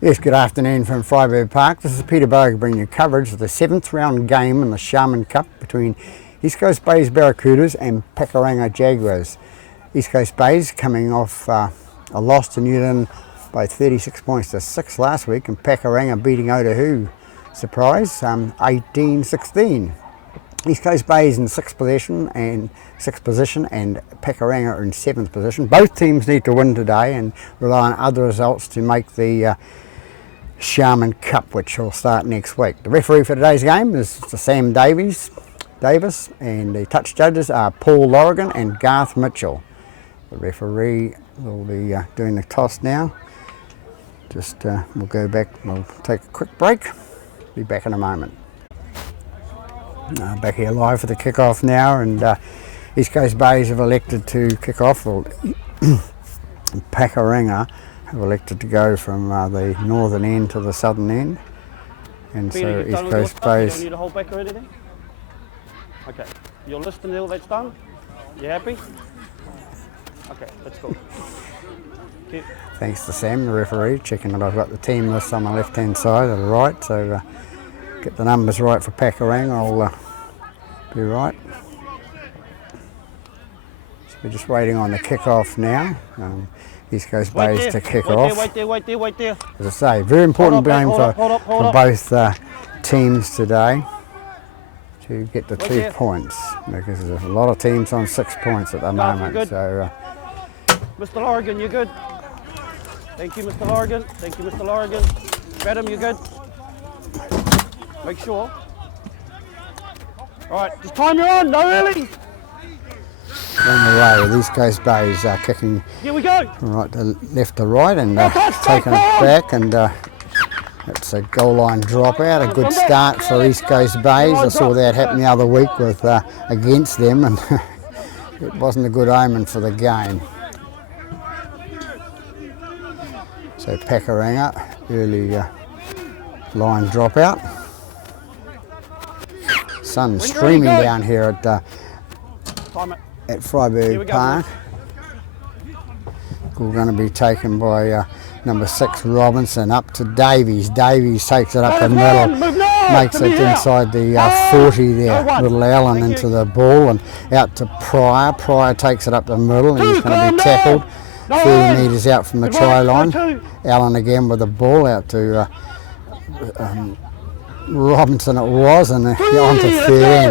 Yes, good afternoon from Freyberg Park. This is Peter Bogue bringing you coverage of the 7th round game in the Sharman Cup between East Coast Bays Barracudas and Pakuranga Jaguars. East Coast Bays coming off a loss to Newton by 36 points to 6 last week, and Pakuranga beating Otahu, surprise, 18-16. East Coast Bays in 6th position and Pakuranga are in 7th position. Both teams need to win today and rely on other results to make the Sharman Cup, which will start next week. The referee for today's game is Sam Davis, and the touch judges are Paul Lorigan and Garth Mitchell. The referee will be doing the toss now. We'll go back, we'll take a quick break, be back in a moment. Back here live for the kick-off now, and East Coast Bays have elected to kick off. Pakuranga have elected to go from the northern end to the southern end, and so East Coast Bays. You don't need to hold back or anything? Okay, you're listening to all that's done? You happy? Okay, that's cool. Thanks to Sam, the referee, checking that I've got the team list on the left hand side or the right, so get the numbers right for Pakuranga, I'll be right. So we're just waiting on the kick-off now. East Coast Bays to kick off. Wait there. As I say, very important game for both teams today to get the 2 points, because there's a lot of teams on 6 points at the moment. So, Mr. Lorigan, you good? Thank you, Mr. Lorigan. Thank you, Mr. Lorigan. Madam, you good? Make sure. All right, just time you're on, no early. On the way, East Coast Bays kicking Here we go. from right to left to right and taking it back, and it's a goal line dropout. A good start for East Coast Bays. I saw that happen the other week with against them, and it wasn't a good omen for the game. So Pakuranga, early line dropout. Sun streaming down here at Freyberg Park. We're going to be taken by number 6 Robinson up to Davies. Davies takes it up the middle, makes it inside the 40 there. Little Allen into the ball and out to Pryor. Pryor takes it up the middle and he's going to be tackled 30 metres out from the try line. Allen again with the ball out to Robinson it was, and on to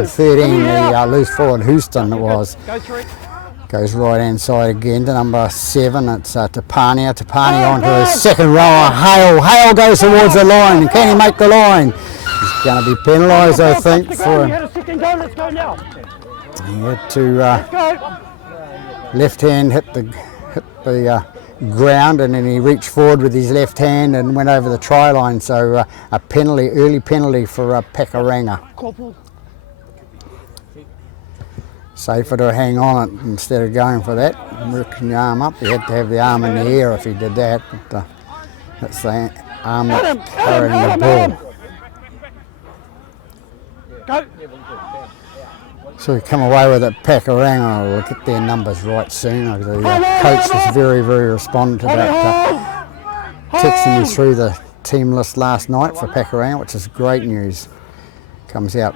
13 the loose forward Houston it was. Goes right hand side again to number 7, it's Tapani onto his second rower. Hale goes towards the line, can he make the line? He's going to be penalised, I think, for he had to left hand hit the ground, and then he reached forward with his left hand and went over the try line, so a penalty, early penalty for Pakuranga. Safer to hang on it instead of going for that, working the arm up. He had to have the arm in the air if he did that, but that's the arm that's carrying the ball. So we come away with it. Pakuranga will get their numbers right soon. The coach was very, very responsive about texting me through the team list last night for Pakuranga, which is great news. Comes out.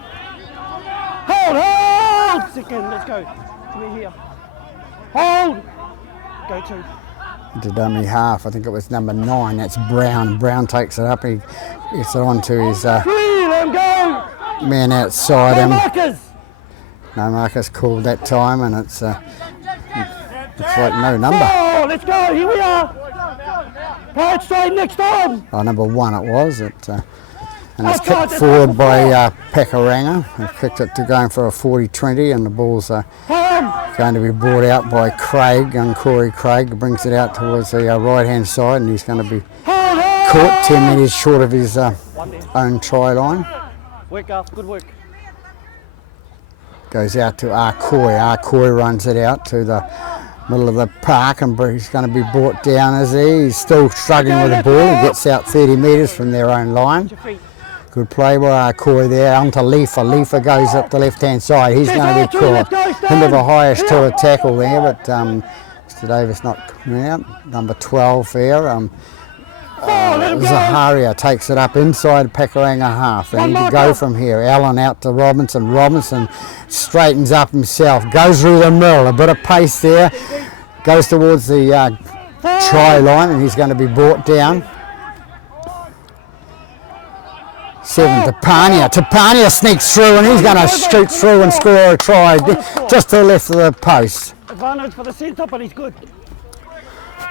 Hold! Second, let's go. Come here. Hold! Go to. To dummy half, I think it was number 9, that's Brown. Brown takes it up, he gets it on to his man outside him. No markers called that time, and it's looks like no number. Oh, let's go, here we are. Play it straight next time. Oh, number 1 it was. And it's kicked forward by Pakuranga. He kicked it to going for a 40-20, and the ball's going to be brought out by Craig, young Corey Craig. Brings it out towards the right-hand side, and he's going to be caught 10 metres short of his own try line. Work, Garth, good work. Goes out to Arcoy. Arcoy runs it out to the middle of the park, and he's going to be brought down, is he? He's still struggling with the ball. He gets out 30 metres from their own line. Good play by Arcoy there, onto Leifer. Leifer goes up the left-hand side. He's going to be caught. Him of a highest to a tackle there, but Mr. Davis not coming out. Number 12 there. Zaharia takes it up inside Pakuranga half. They need to go from here. Allen out to Robinson. Robinson straightens up himself, goes through the middle, a bit of pace there, goes towards the try line, and he's going to be brought down. 7 Tapania. Tapania sneaks through, and he's going to shoot through and score a try just to the left of the post. Advantage for the centre, but he's good.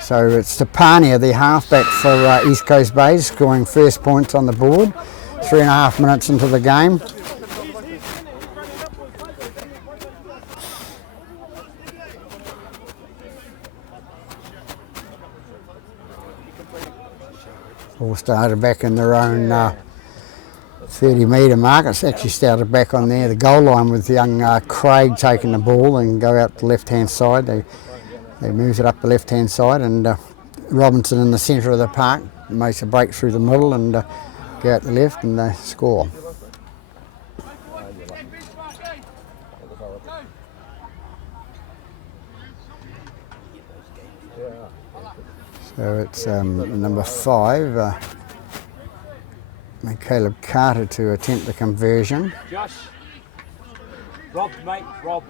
So it's Tapania, the halfback for East Coast Bays, scoring first points on the board. 3.5 minutes into the game. All started back in their own 30-metre mark. It's actually started back on there, the goal line, with young Craig taking the ball and go out the left-hand side. They moves it up the left-hand side, and Robinson in the centre of the park makes a break through the middle and go out the left, and they score. So it's number 5, Caleb Carter, to attempt the conversion. Josh. Rob, mate, Rob.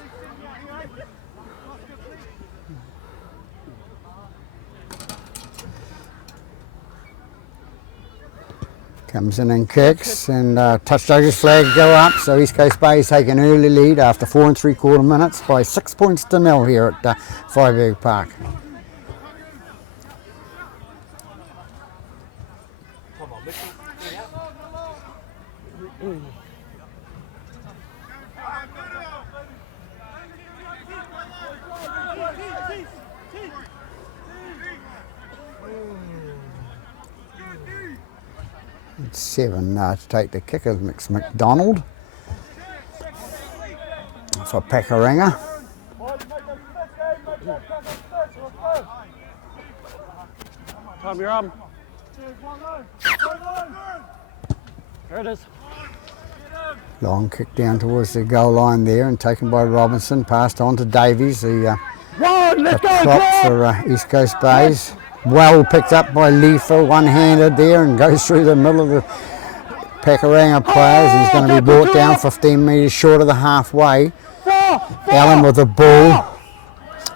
Comes in and kicks, and touch judges' flag go up, so East Coast Bays take an early lead after 4 3/4 minutes by 6 points to 0 here at Freiburg Park. Come on, Mickey. It's 7 to take the kick of McDonald for Pakuranga. Time your arm. There it is. Long kick down towards the goal line there, and taken by Robinson, passed on to Davies, the prop for East Coast Bays. Well picked up by Leifer, one-handed there, and goes through the middle of the Pakuranga players. He's going to be brought down 15 metres short of the halfway. Allen with the ball.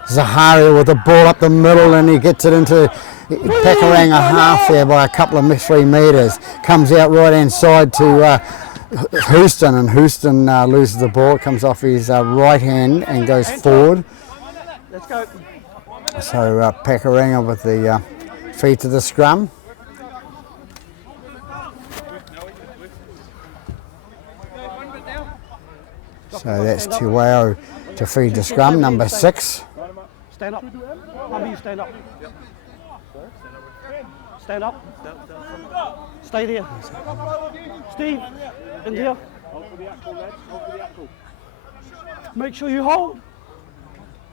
Zaharia with the ball up the middle, and he gets it into Pakuranga half there by a couple of 3 metres. Comes out right-hand side to Houston, and Houston loses the ball. It comes off his right hand and goes forward. Let's go. So Pakuranga with the feet to the scrum. So that's Tuao to feed the scrum, number 6. Stand up. Mummy, you stand up. Stand up. Stay there. Steve, in here. Make sure you hold.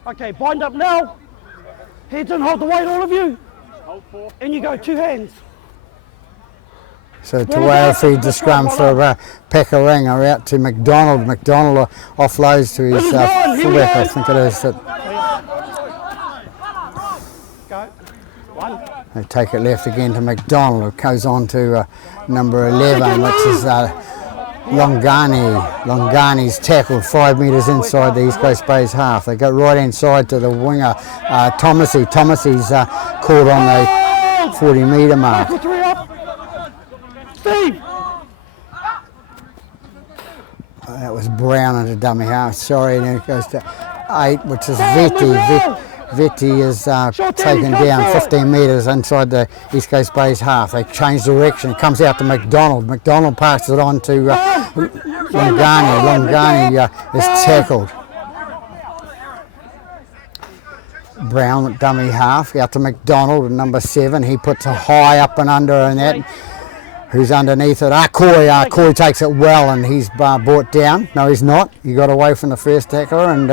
Okay, bind up now. Heads in, hold the weight, all of you. And you go 2 hands. So Tuao feeds the scrum for Pakuranga out to McDonald. McDonald offloads to his fullback, I think it is. Go. 1. They take it left again to McDonald, who goes on to number 11, which is Longani. Longani's tackled 5 metres inside the East Coast Bays half. They go right inside to the winger, Thomasy. Thomasy's caught on the 40-metre mark. Steve! That was Brown into dummy half. Sorry, and then it goes to 8, which is Vetti. Vetti is taken down 15 metres inside the East Coast Bays half. They change direction. It comes out to McDonald. McDonald passes it on to Longani. Longani is tackled. Brown, dummy half, out to McDonald, number 7. He puts a high up and under, and that. Who's underneath it? Akoi takes it well, and he's brought down. No, he's not. He got away from the first tackler, and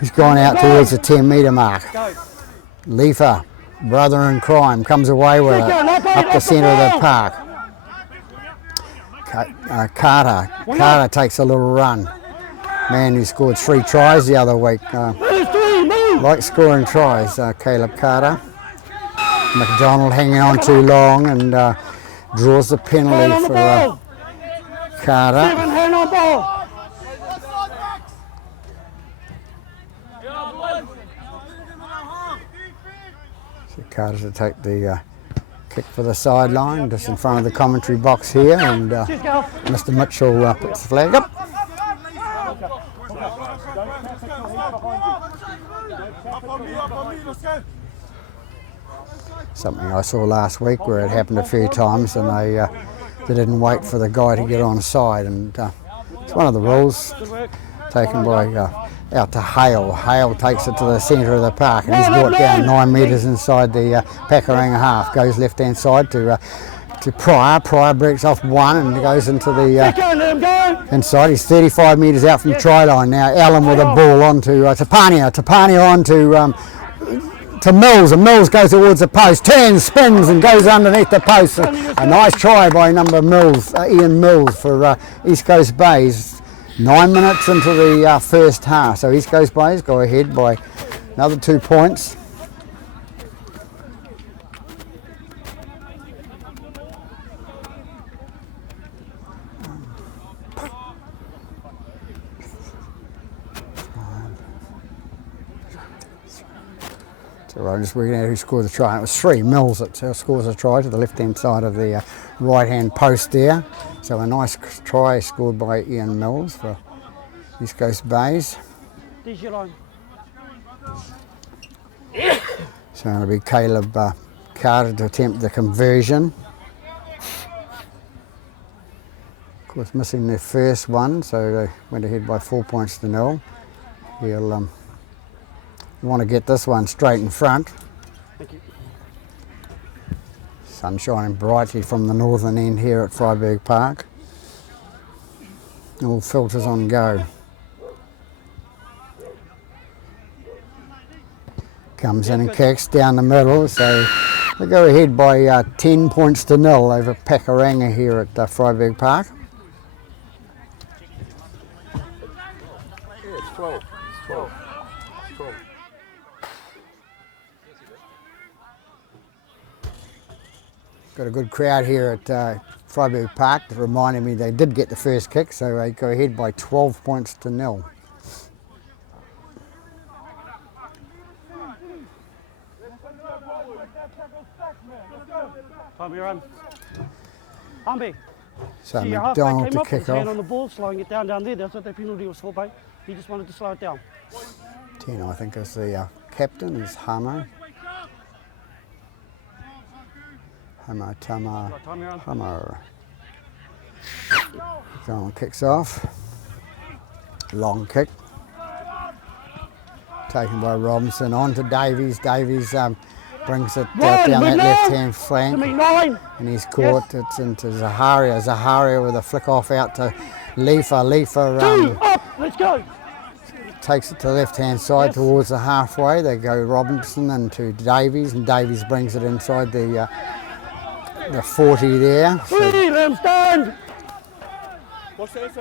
he's gone out towards the 10-metre mark. Leifer, brother in crime, comes away with it up the centre of the park. Carter takes a little run. Man who scored 3 tries the other week. Like scoring tries, Caleb Carter. McDonald hanging on too long and draws the Hand penalty on the for ball. Carter. 7, hand on ball. So Carter to take the kick for the sideline, just in front of the commentary box here, and Just go. Mr. Mitchell puts the flag up. Something I saw last week where it happened a few times and they didn't wait for the guy to get on side, and it's one of the rules taken by out to Hale. Hale takes it to the centre of the park and he's brought down 9 metres inside the Pakuranga half, goes left hand side to Pryor. Pryor breaks off one and goes into the inside. He's 35 metres out from the try line now. Allen with a ball on to Tapania. Tapania on to Mills, and Mills goes towards the post, turns, spins and goes underneath the post. A nice try by number Mills, Ian Mills for East Coast Bays. 9 minutes into the first half, so East Coast Bays go ahead by another 2 points. So I'm just working out who scored the try. It was 3, Mills that scores a try to the left-hand side of the right-hand post there. So a nice try scored by Ian Mills for East Coast Bays. There's your line. So it'll be Caleb Carter to attempt the conversion. Of course, missing their first one, so they went ahead by 4 points to 0. He'll want to get this one straight in front. Thank you. Sun shining brightly from the northern end here at Freiburg Park. All filters on go. Comes in and kicks down the middle, so they go ahead by 10 points to 0 over Pakuranga here at Freiburg Park. Yeah, it's 12. It's 12. It's 12. Got a good crowd here at Freiburg Park that reminded me they did get the first kick, so they go ahead by 12 points to 0. Time your run. Humby. So See, your halfback McDonald came to up with kick his hand off. on the ball, slowing it down there. That's what the penalty was for, mate. He just wanted to slow it down. 10, I think, is the captain, is Hamo. Hamo Tama Right, time your run. Hamo. McDonald kicks off. Long kick. Taken by Robinson on to Davies. Davies brings it down that left-hand To flank. me, 9. And he's caught. It's into Zaharia. Zaharia with a flick off out to Leifa. 2, up, let's go. Takes it to the left-hand side towards the halfway. They go Robinson into Davies, and Davies brings it inside the 40 there. 3, let him stand.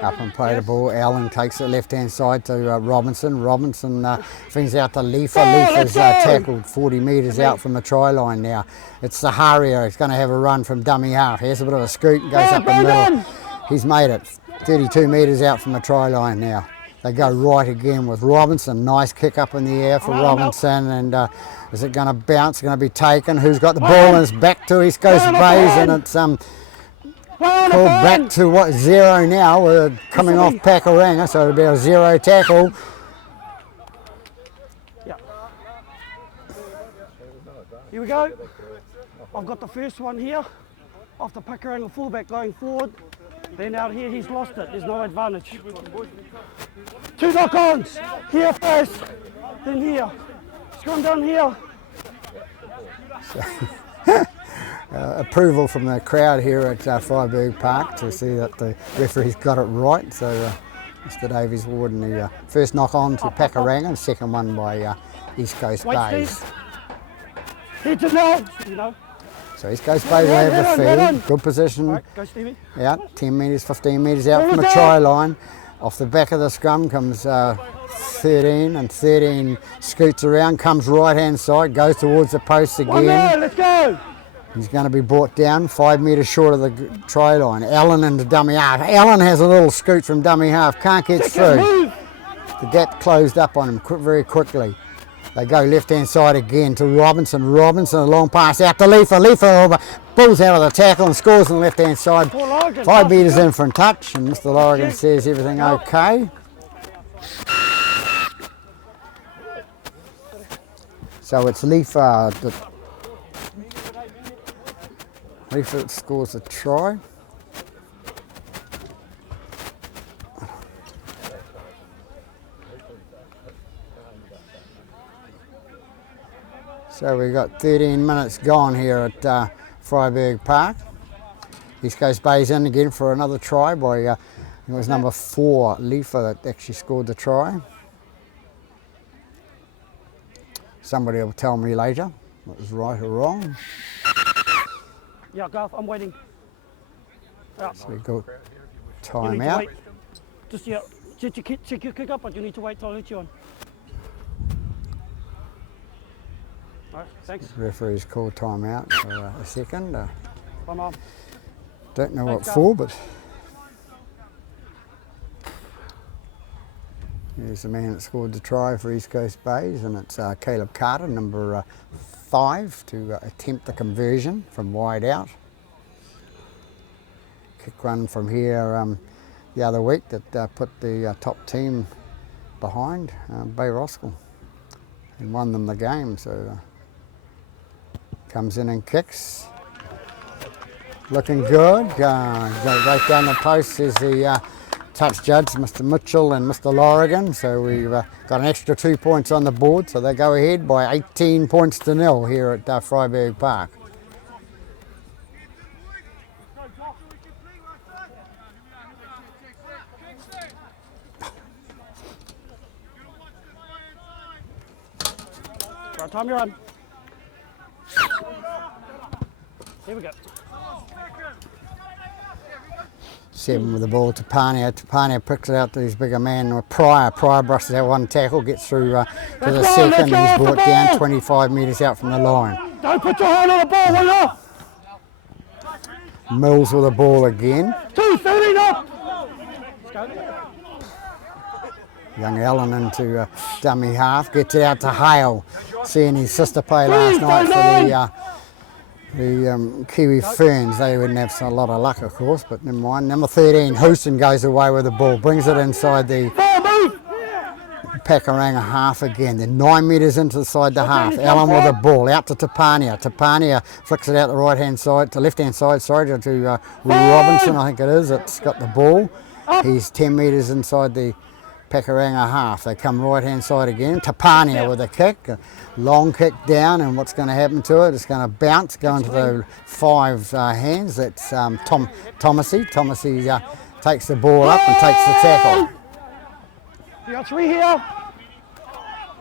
Up and play the ball. Allen takes it left-hand side to Robinson. Robinson brings out to Leifa. Leifa's tackled 40 metres out from the try line now. It's Zaharia. He's going to have a run from dummy half. He has a bit of a scoot and goes up the middle. He's made it 32 metres out from the try line now. They go right again with Robinson. Nice kick up in the air for Robinson, and is it going to bounce? Going to be taken? Who's got the ball? And it's back to East Coast Bays, and it's called back to what, 0 now. We're coming off Pakuranga, so it'll be a 0 tackle. Yeah. Here we go. I've got the first one here. Off the Pakuranga fullback going forward. Then out here he's lost it. There's no advantage. 2 knock-ons. Here first. Then here. It's gone down here. Approval from the crowd here at Freiburg Park to see that the referee's got it right. So Mr Davies Ward in the first knock on to Pakuranga, and second one by East Coast Bays. Head to now. You know. So East Coast Bays will have the field. Good position. Right, go Stevie. Yeah, 10 metres, 15 metres out from the try line. Off the back of the scrum comes 13, and 13 scoots around, comes right hand side, goes towards the post One there, again. let's go. He's going to be brought down 5 metres short of the try line. Allen into dummy half. Allen has a little scoot from dummy half, can't get through. Move. The gap closed up on him very quickly. They go left hand side again to Robinson. Robinson, a long pass out to Leifer. Leifer pulls out of the tackle and scores on the left hand side. 5 metres in for a touch, and Mr. Lorigan says everything okay. So it's Leifer that scores a try. So we've got 13 minutes gone here at Freiburg Park. East Coast Bay's in again for another try by, it was number 4, Leifer, that actually scored the try. Somebody will tell me later what was right or wrong. Yeah, Garth, I'm waiting. Yeah. So we've got You time need to out. wait. Just check your kick up, but you need to wait till I let you on. All right, thanks. The referee's called time out for a second. Bye, Mum. Don't know what Thanks, for, but here's the man that scored the try for East Coast Bays, and it's Caleb Carter, number 5, to attempt the conversion from wide out. Kick run from here the other week that put the top team behind, Bay Roskell, and won them the game. So comes in and kicks. Looking good. Right down the post is the touch judge, Mr. Mitchell and Mr. Lorigan. So we've got an extra 2 points on the board. So they go ahead by 18 points to 0 here at Freiburg Park. Right, time you're on. Here we go. 7 with the ball to Tapania. Tapania picks it out to his bigger man, Pryor. Pryor brushes out one tackle, gets through to the second. He's brought down 25 metres out from the line. Don't put your hand on the ball, will you? Mills with the ball again. 2-13 up. Let's go. Young Allen into dummy half, gets it out to Hale. Seeing his sister play last night for the Kiwi Ferns. They wouldn't have a lot of luck, of course, but never mind. Number 13, Houston, goes away with the ball, brings it inside the Pakuranga half again. They're 9 metres inside the half. Allen with the ball, out to Tapania. Tapania flicks it out the right-hand side, to left-hand side, sorry, to Robinson, I think it is. It's got the ball. He's 10 metres inside the Pakuranga half. They come right-hand side again. Tapania with a kick, a long kick down, and what's going to happen to it? It's going to bounce, go into the 5 hands. That's Thomasy. Thomasy takes the ball up and takes the tackle. You got 3 here.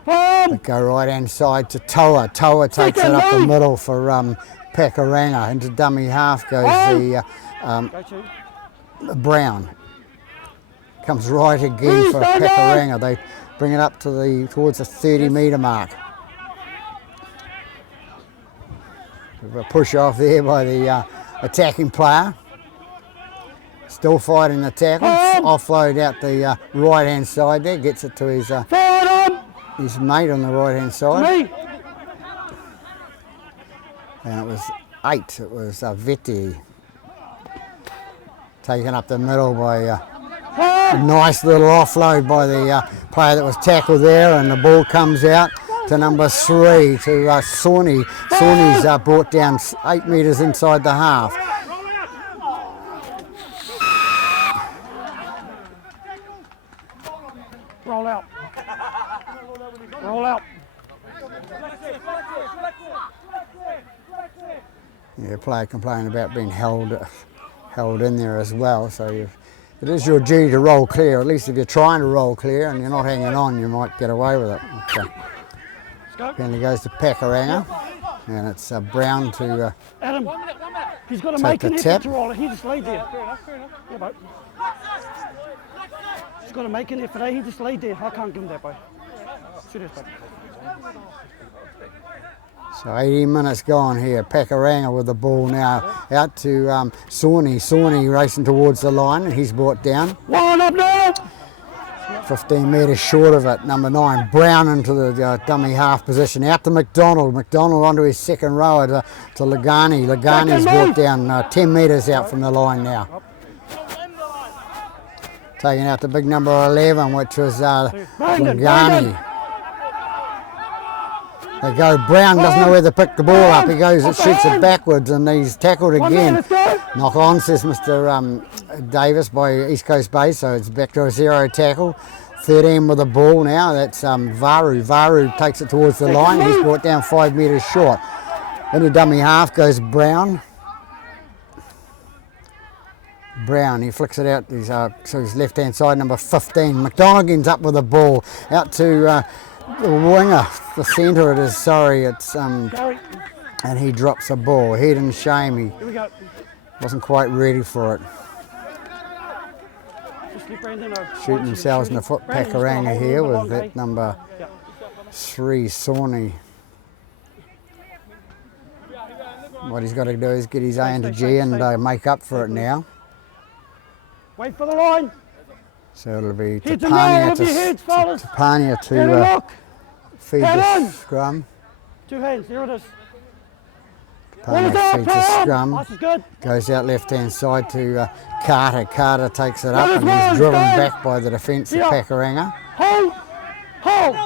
They go right-hand side to Toa. Toa takes it up the middle for Pakuranga. Into dummy half goes the Brown. Comes right again for Pakuranga. They bring it up to towards the 30-metre mark. A push off there by the attacking player. Still fighting the tackle. Offload out the right-hand side there. Gets it to his mate on the right-hand side. And it was 8. It was Vetti. Taken up the middle by a nice little offload by the player that was tackled there, and the ball comes out to number 3, to Sawney. Sawney's brought down 8 metres inside the half. Roll out. Roll out. Yeah, player complaining about being held in there as well, so it is your duty to roll clear. At least if you're trying to roll clear and you're not hanging on, you might get away with it. Okay. Penalty goes to Pakuranga, and it's Brown to Adam, he's got to make an the effort tap. to roll it. He just laid there. Fair enough. Yeah, mate. got to make an effort. He just laid there. I can't give him that, boy. Serious, boy. So 18 minutes gone here. Pakuranga with the ball now out to Sawney. Sawney racing towards the line, and he's brought down. One up now. 15 metres short of it. Number 9, Brown into the dummy half position. Out to McDonald. McDonald onto his second rower to Legani. Legani's brought down 10 metres out from the line now. Taking out the big number 11, which was Legani. They go, Brown doesn't know where to pick the ball up. He goes, it shoots it backwards, and he's tackled again. Knock on, says Mr. Davis by East Coast Base, so it's back to a 0 tackle. 13 with the ball now, that's Varu. Varu takes it towards the line. He's brought down 5 metres short. In the dummy half goes Brown. Brown, he flicks it out, so his left-hand side, number 15. McDonaghan's up with the ball, out to the winger, the centre it is, sorry, it's and he drops the ball. Head and shame, he wasn't quite ready for it. Shooting themselves in the foot. Pakuranga here with that number 3, Sawney. What he's got to do is get his A into G and make up for it now. Wait for the line. So it'll be Tapania to feed the scrum. 2 hands, there it is. Tapania feeds the scrum. Goes out left-hand side to Carter. Carter takes it up and he's driven back by the defence of Pakuranga. Hold! Hold!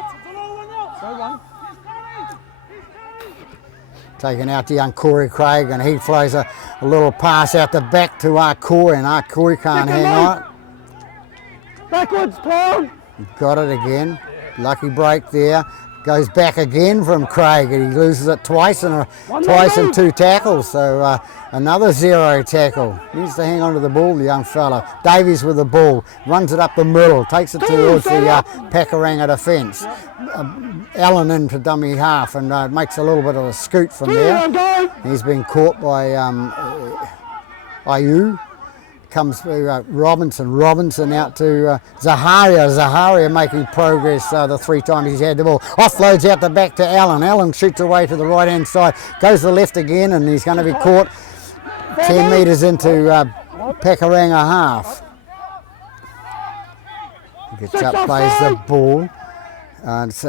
Taken out to young Corey Craig, and he flows a little pass out the back to Corey, and Corey can't hang on. Backwards, Paul. Got it again. Lucky break there. Goes back again from Craig, and he loses it twice in 2 tackles. So another 0 tackle. Needs to hang on to the ball, the young fella. Davies with the ball, runs it up the middle, takes it towards the Pakuranga defence. Allen into dummy half and makes a little bit of a scoot from there. He's been caught by Ayu. Comes to Robinson out to Zaharia making progress the 3 times he's had the ball. Offloads out the back to Allen. Allen shoots away to the right hand side, goes to the left again, and he's going to be caught 10 metres into Pakuranga half. Gets up, plays the ball. And so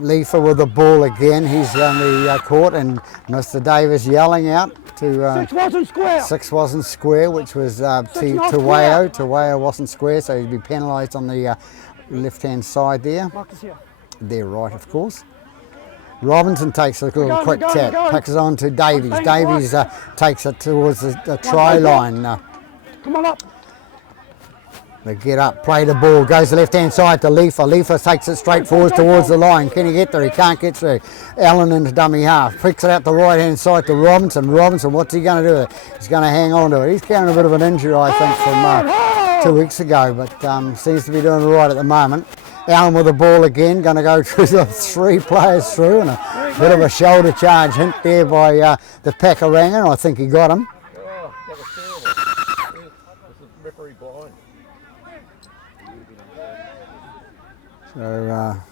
Leifer with the ball again. He's going to be caught, and Mr. Davis yelling out to 6 wasn't square. 6 wasn't square, which was Tawao. Tawao wasn't square, so he'd be penalised on the left-hand side there. They're right, of course. Robinson takes a little quick tap, picks it on to Davies. Davies takes it towards the try line. Come on up. They get up, play the ball, goes to the left-hand side to Leifer. Leifer takes it straight forward towards the line. Can he get there? He can't get through. Allen into dummy half. Picks it out the right-hand side to Robinson. Robinson, what's he going to do with it? He's going to hang on to it. He's carrying a bit of an injury, I think, from 2 weeks ago, but seems to be doing all right at the moment. Allen with the ball again, going to go through the 3 players through, and a bit of a shoulder charge hint there by the Pakuranga, and I think he got him. Oh, that was terrible. This is referee blind. So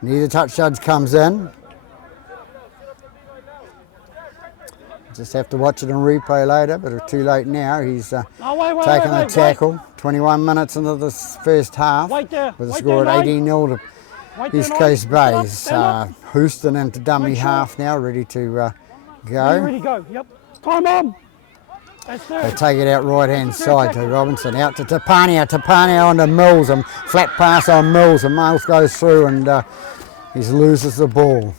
neither touch judge comes in. Just have to watch it on replay later, but it's too late now. He's taken a tackle. 21 minutes into the first half with a score at 18-0 to East Coast Bays. Houston into dummy half now, ready to go. Ready to go, yep. Time on. They take it out right-hand side to Robinson, out to Tapania. Tapania on to Mills, and flat pass on Mills, and Mills goes through and he loses the ball.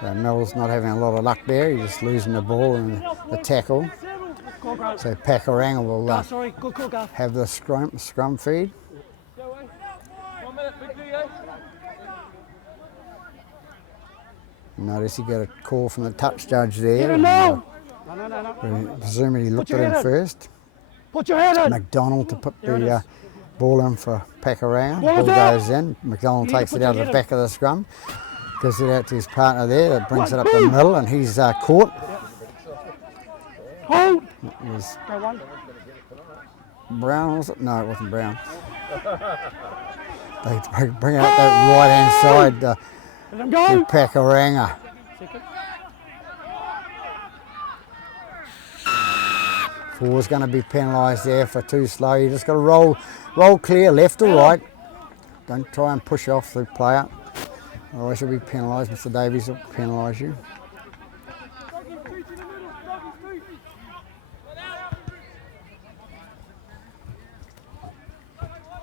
So Mills not having a lot of luck there, he's just losing the ball and the tackle. So Pakuranga will have the scrum feed. Notice he got a call from the touch judge there. Presumably he looked at him first. Put your hand in. McDonald to put the ball in for Pakuranga. Ball goes in. McDonald takes it out of the back of the scrum. Gives it out to his partner there. That brings it up the middle, and he's caught. Hold. It was Go one. Brown, was it? No, it wasn't Brown. They bring out that right-hand side Let him to go. Pakuranga. Second. Four's going to be penalised there for too slow. You just got to roll clear, left or right. Don't try and push off the player, otherwise you'll be penalised. Mr. Davies will penalise you.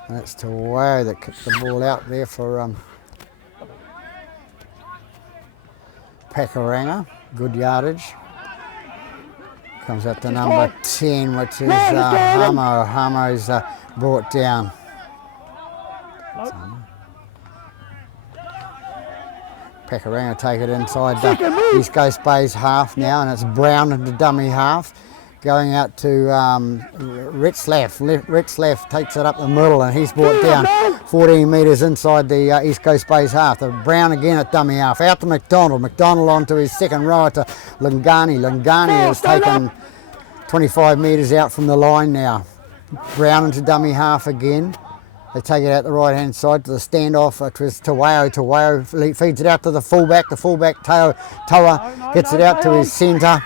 That's Tawao that kicked the ball out there for Pakuranga. Good yardage. Comes up to number 10, which is Hamo. Hamo's brought down. Pakuranga take it inside East Coast Bay's half now, and it's Brown into dummy half. Going out to Ritzlaff. Ritzlaff takes it up the middle, and he's brought down 14 metres inside the East Coast Bay's half. The Brown again at dummy half. Out to McDonald. McDonald onto his second row to Lungani. Lungani has taken 25 metres out from the line now. Brown into dummy half again. They take it out the right hand side to the standoff, which was Tawao. Tawao feeds it out to the fullback. The fullback Toa gets it out to his centre.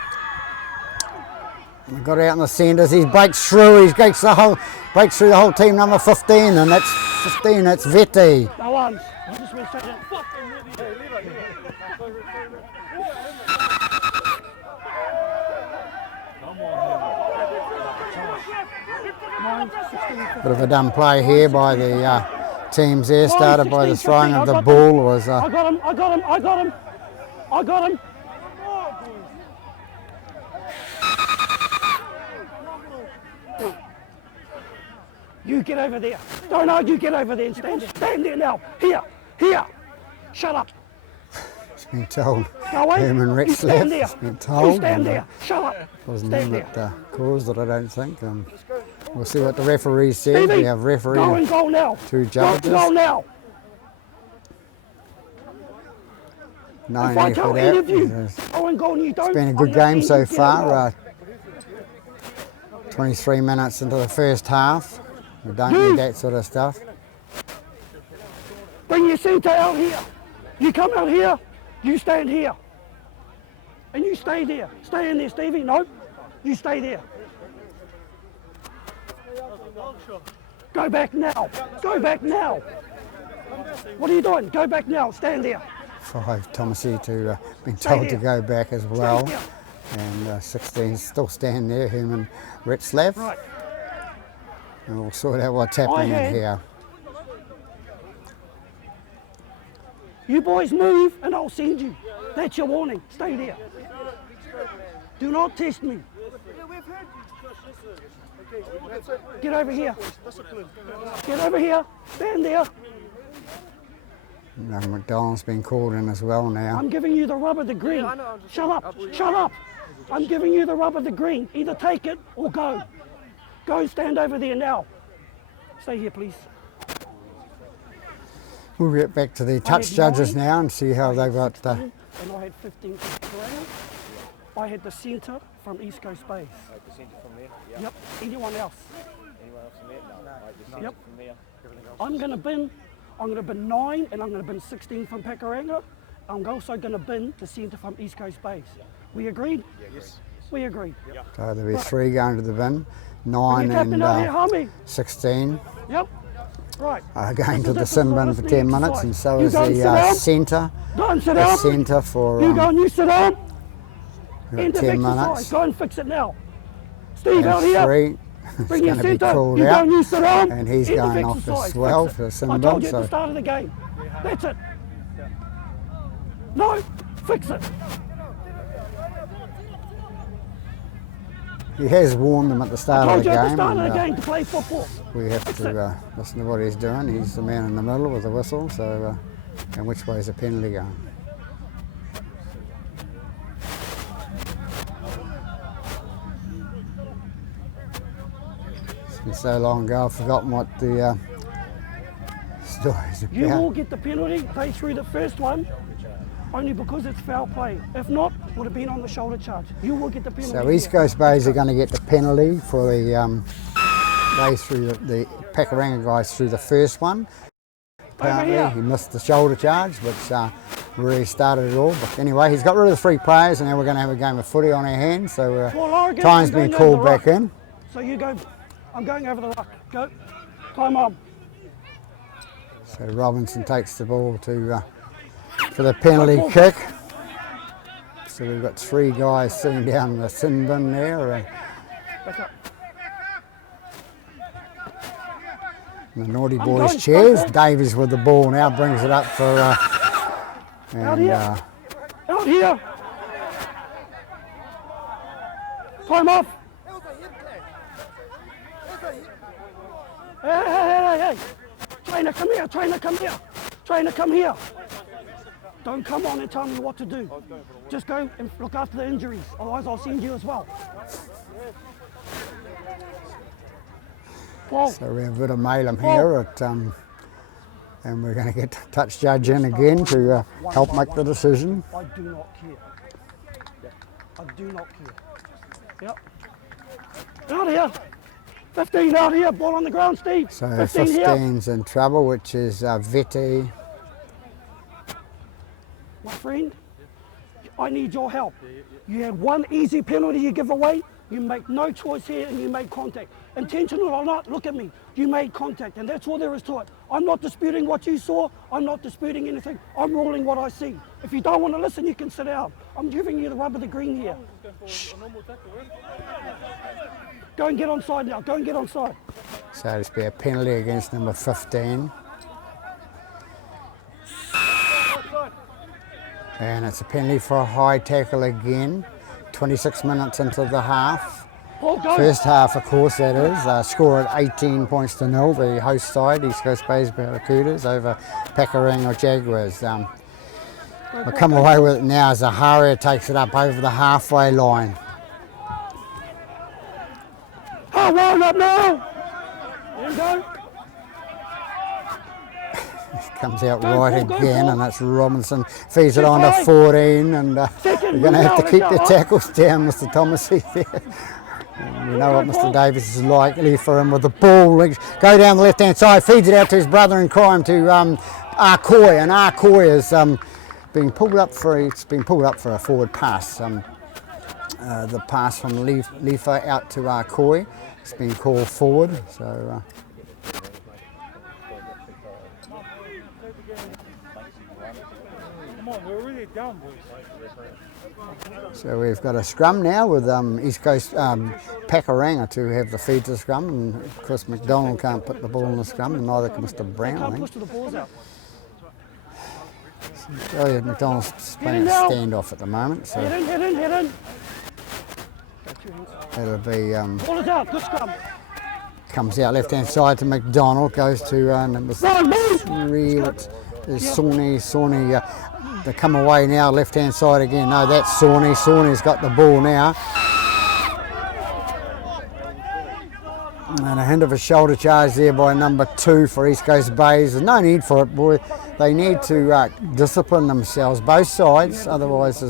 Got it out in the centres. He breaks through. He breaks through the whole team. Number 15, and that's 15. That's Vetti. No one. I just went straight in. Bit of a dumb play here by the teams there. Started by the throwing of the ball. Was I got him. I got him. I got him. I got him. You get over there. Don't argue, get over there and stand there. Stand there now. Here. Shut up. It's been told. Go away. Herman You stand there. It's been told. You stand there. Shut up. Wasn't Stand him there. that caused it, I don't think. We'll see what the referee said. Stevie, We have referee go and and goal now. two judges. Go now. No If I need for tell any of you, that. go and goal and you don't. It's been a good I'm gonna game send so you to get far. 23 minutes into the first half. We don't You- need that sort of stuff. Bring your centre out here. You come out here, you stand here. And you stay there. Stay in there, Stevie. No, you stay there. Go back now. Go back now. What are you doing? Go back now. Stand there. 5, Thomasy to been Stay told to there. go back as well. there. And 16 still stand there, Herman Ritzlaff. Right. And we'll sort out what's happening in had- here. You boys move and I'll send you. That's your warning. Stay there. Do not test me. Get over here. Get over here. Stand there. McDonald's been called in as well now. I'm giving you the rub of the green. Shut up. Shut up. I'm giving you the rub of the green. Either take it or go. Go and stand over there now. Stay here, please. We'll get back to the touch had judges 9, now and see how they got. 16, and I had 15 from Pakuranga. I had the centre from East Coast Base. The centre from there? Yeah. Yep. Anyone else? Anyone else from there? No. The centre Yep. from there. Everything else. I'm going to bin 9 and I'm going to bin 16 from Pakuranga. I'm also going to bin the centre from East Coast Base. We agreed? Yes. We agreed. So there'll be 3 going to the bin, Bring 9 your captain out here, and Harmy. 16 Yep. Right. are going to the This is sin bin a for listening 10 minutes, exercise. and so You is go and sit the down. centre. Go and sit The down. centre for You go and you sit down. we've End got of 10 exercise. minutes. Go and fix it now. Steve out And here. 3 is Bring your going to be centre. called You go out. and you sit down. And he's End of going off exercise. as well Fix for it. sin I bin. told you at the So start of the game. That's it. No, fix it. he has warned them at the I start of told the you at the game. start of the and, game to play football. we have Fix to listen to what he's doing. He's the man in the middle with the whistle. So, and which way is the penalty going? It's been so long ago, I've forgotten what the story's You about. all get the penalty. They threw the first one. only because it's foul play. If not, would have been on the shoulder charge. You will get the penalty. So East Coast Bays are going to get the penalty for the guys through the Pakuranga guys through the first one. Apparently he missed the shoulder charge, which really started it all. But anyway, he's got rid of the 3 players, and now we're going to have a game of footy on our hands. So time's been called back in. So you go. I'm going over the ruck. Go. Time on. So Robinson takes the ball to for the penalty kick. So we've got 3 guys sitting down the sin bin there. Back up. The naughty boys chairs. Davies with the ball now brings it up for out here. Out here. Time off. Hey. Trainer, come here. Trainer, come here. Trainer, come here. Don't come on and tell me what to do. Just go and look after the injuries. Otherwise, I'll send you as well. So we have a bit of Malem here at, and we're going to get touch judge in again to help make the decision. I do not care. I do not care. Yep. Out here. 15 out here. Ball on the ground, Steve. So 15's in trouble, which is Vete. My friend, I need your help. You have one easy penalty you give away. You make no choice here and you make contact. Intentional or not, look at me. You made contact, and that's all there is to it. I'm not disputing what you saw. I'm not disputing anything. I'm ruling what I see. If you don't want to listen, you can sit down. I'm giving you the rub of the green here. Shh. Go and get on side now. Go and get on side. So it's be a penalty against number 15. And it's a penalty for a high tackle again. 26 minutes into the half. First half, of course, that is. Score at 18 points to 0, the host side, East Coast Bays Barracudas over Pakuranga Jaguars. We'll come away with it now as Zaharia takes it up over the halfway line. Oh, round up now! There you go. Comes out right again, and that's Robinson. Feeds it on to 14, and we're going to have to keep the tackles down, Mr. Thomasy there. We know what Mr. Davis is likely for him with the ball. Go down the left-hand side, feeds it out to his brother in crime, to Arcoy, and Arcoy is being pulled up for a forward pass. The pass from Lefa out to Arcoy. It's been called forward. So. So we've got a scrum now with East Coast Pakuranga to have the feed to the scrum, and of course McDonald can't put the ball in the scrum, and neither can Mr. Brown. So McDonald's playing a standoff at the moment. So head in. That'll be Ball is out. Good scrum. Comes out left hand side to McDonald, goes to number 3. There's Sawney. They come away now, left hand side again. No, that's Sawney. Sawney's got the ball now. And a hint of a shoulder charge there by number 2 for East Coast Bays. There's no need for it, boy. They need to discipline themselves, both sides, otherwise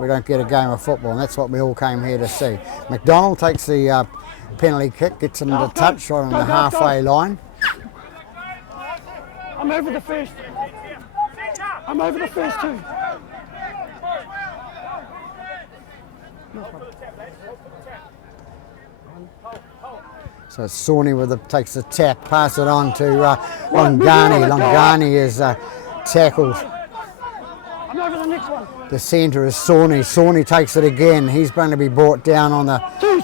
we don't get a game of football, and that's what we all came here to see. McDonald takes the penalty kick, gets him to touch right on the halfway line. I'm over the first. I'm over the first 2. So Sawney takes the tap, pass it on to Longani. Longani is tackled. I'm over the next one. The centre is Sawney. Sawney takes it again. He's going to be brought down on the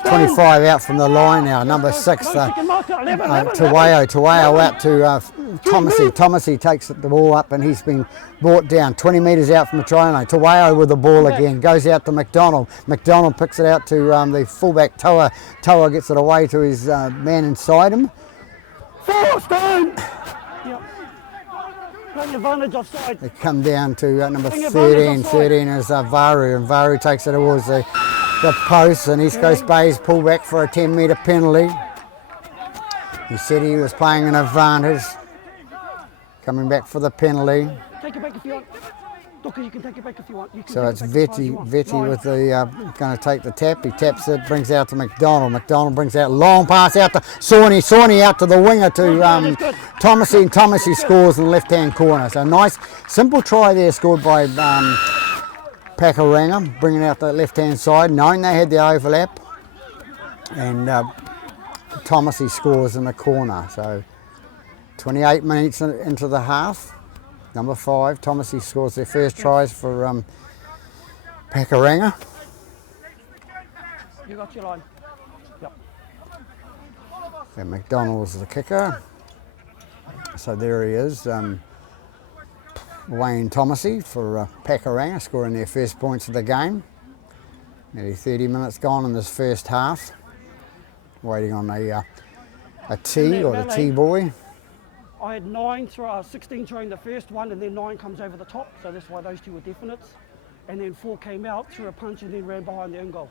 25 out from the line now. Number 6, Tawao out to Thomasy. Thomasy takes the ball up, and he's been brought down 20 metres out from the try line. Tawao with the ball again, goes out to McDonald. McDonald picks it out to the fullback Toa. Toa gets it away to his man inside him. Forced down! Yep. Taking advantage offside. They come down to number 13. 13 is Varu, and Varu takes it towards the post, and East Coast Bays pull back for a 10-metre penalty. He said he was playing an advantage. Coming back for the penalty. Take it back if you want. Dooker, you can take it back if you want. You can So take it's it back as far as you Vetty, want. Vetty Nine. with the, going to take the tap. He taps it, brings out to McDonald. McDonald brings out long pass out to Sawney. Sawney out to the winger to Thomasy, and Thomasy scores in the left-hand corner. So nice, simple try there scored by Pakuranga, bringing out the left-hand side, knowing they had the overlap. And Thomasy scores in the corner. So 28 minutes into the half. Number 5, Thomasy scores their first tries for Pakuranga. You got your line. Yep. And McDonald's the kicker. So there he is. Wayne Thomasy for Pakuranga, scoring their first points of the game. Nearly 30 minutes gone in this first half. Waiting on a tee or the tee boy. I had 9 throw, 16 throwing the first one, and then 9 comes over the top, so that's why those 2 were definites. And then 4 came out, threw a punch, and then ran behind the end goal.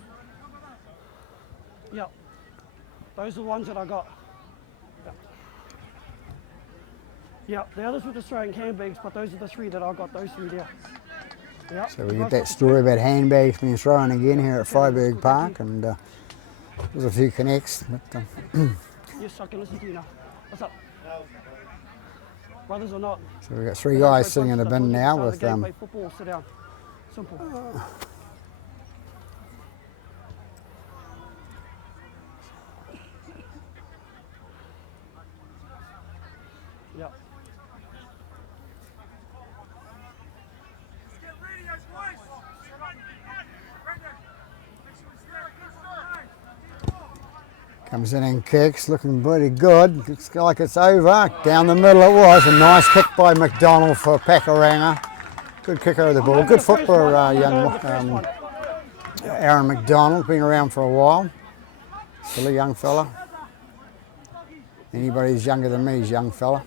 Yep. Those are the ones that I got. Yep. Yep. The others were just throwing handbags, but those are the 3 that I got, those 3 there. Yep. So we get that story about handbags being thrown again here at Freiburg Park, and there's a few connects. But, Yes, I can listen to you now. What's up? Brothers or not? so we've got 3 guys sitting in the bin now with play football, sit down. Simple. Yep. comes in and kicks, looking pretty good. Looks like it's over. Down the middle it was. A nice kick by McDonald for Pakuranga. Good kicker of the ball. Good footballer, young Aaron McDonald, been around for a while. Still a young fella. Anybody who's younger than me is a young fella.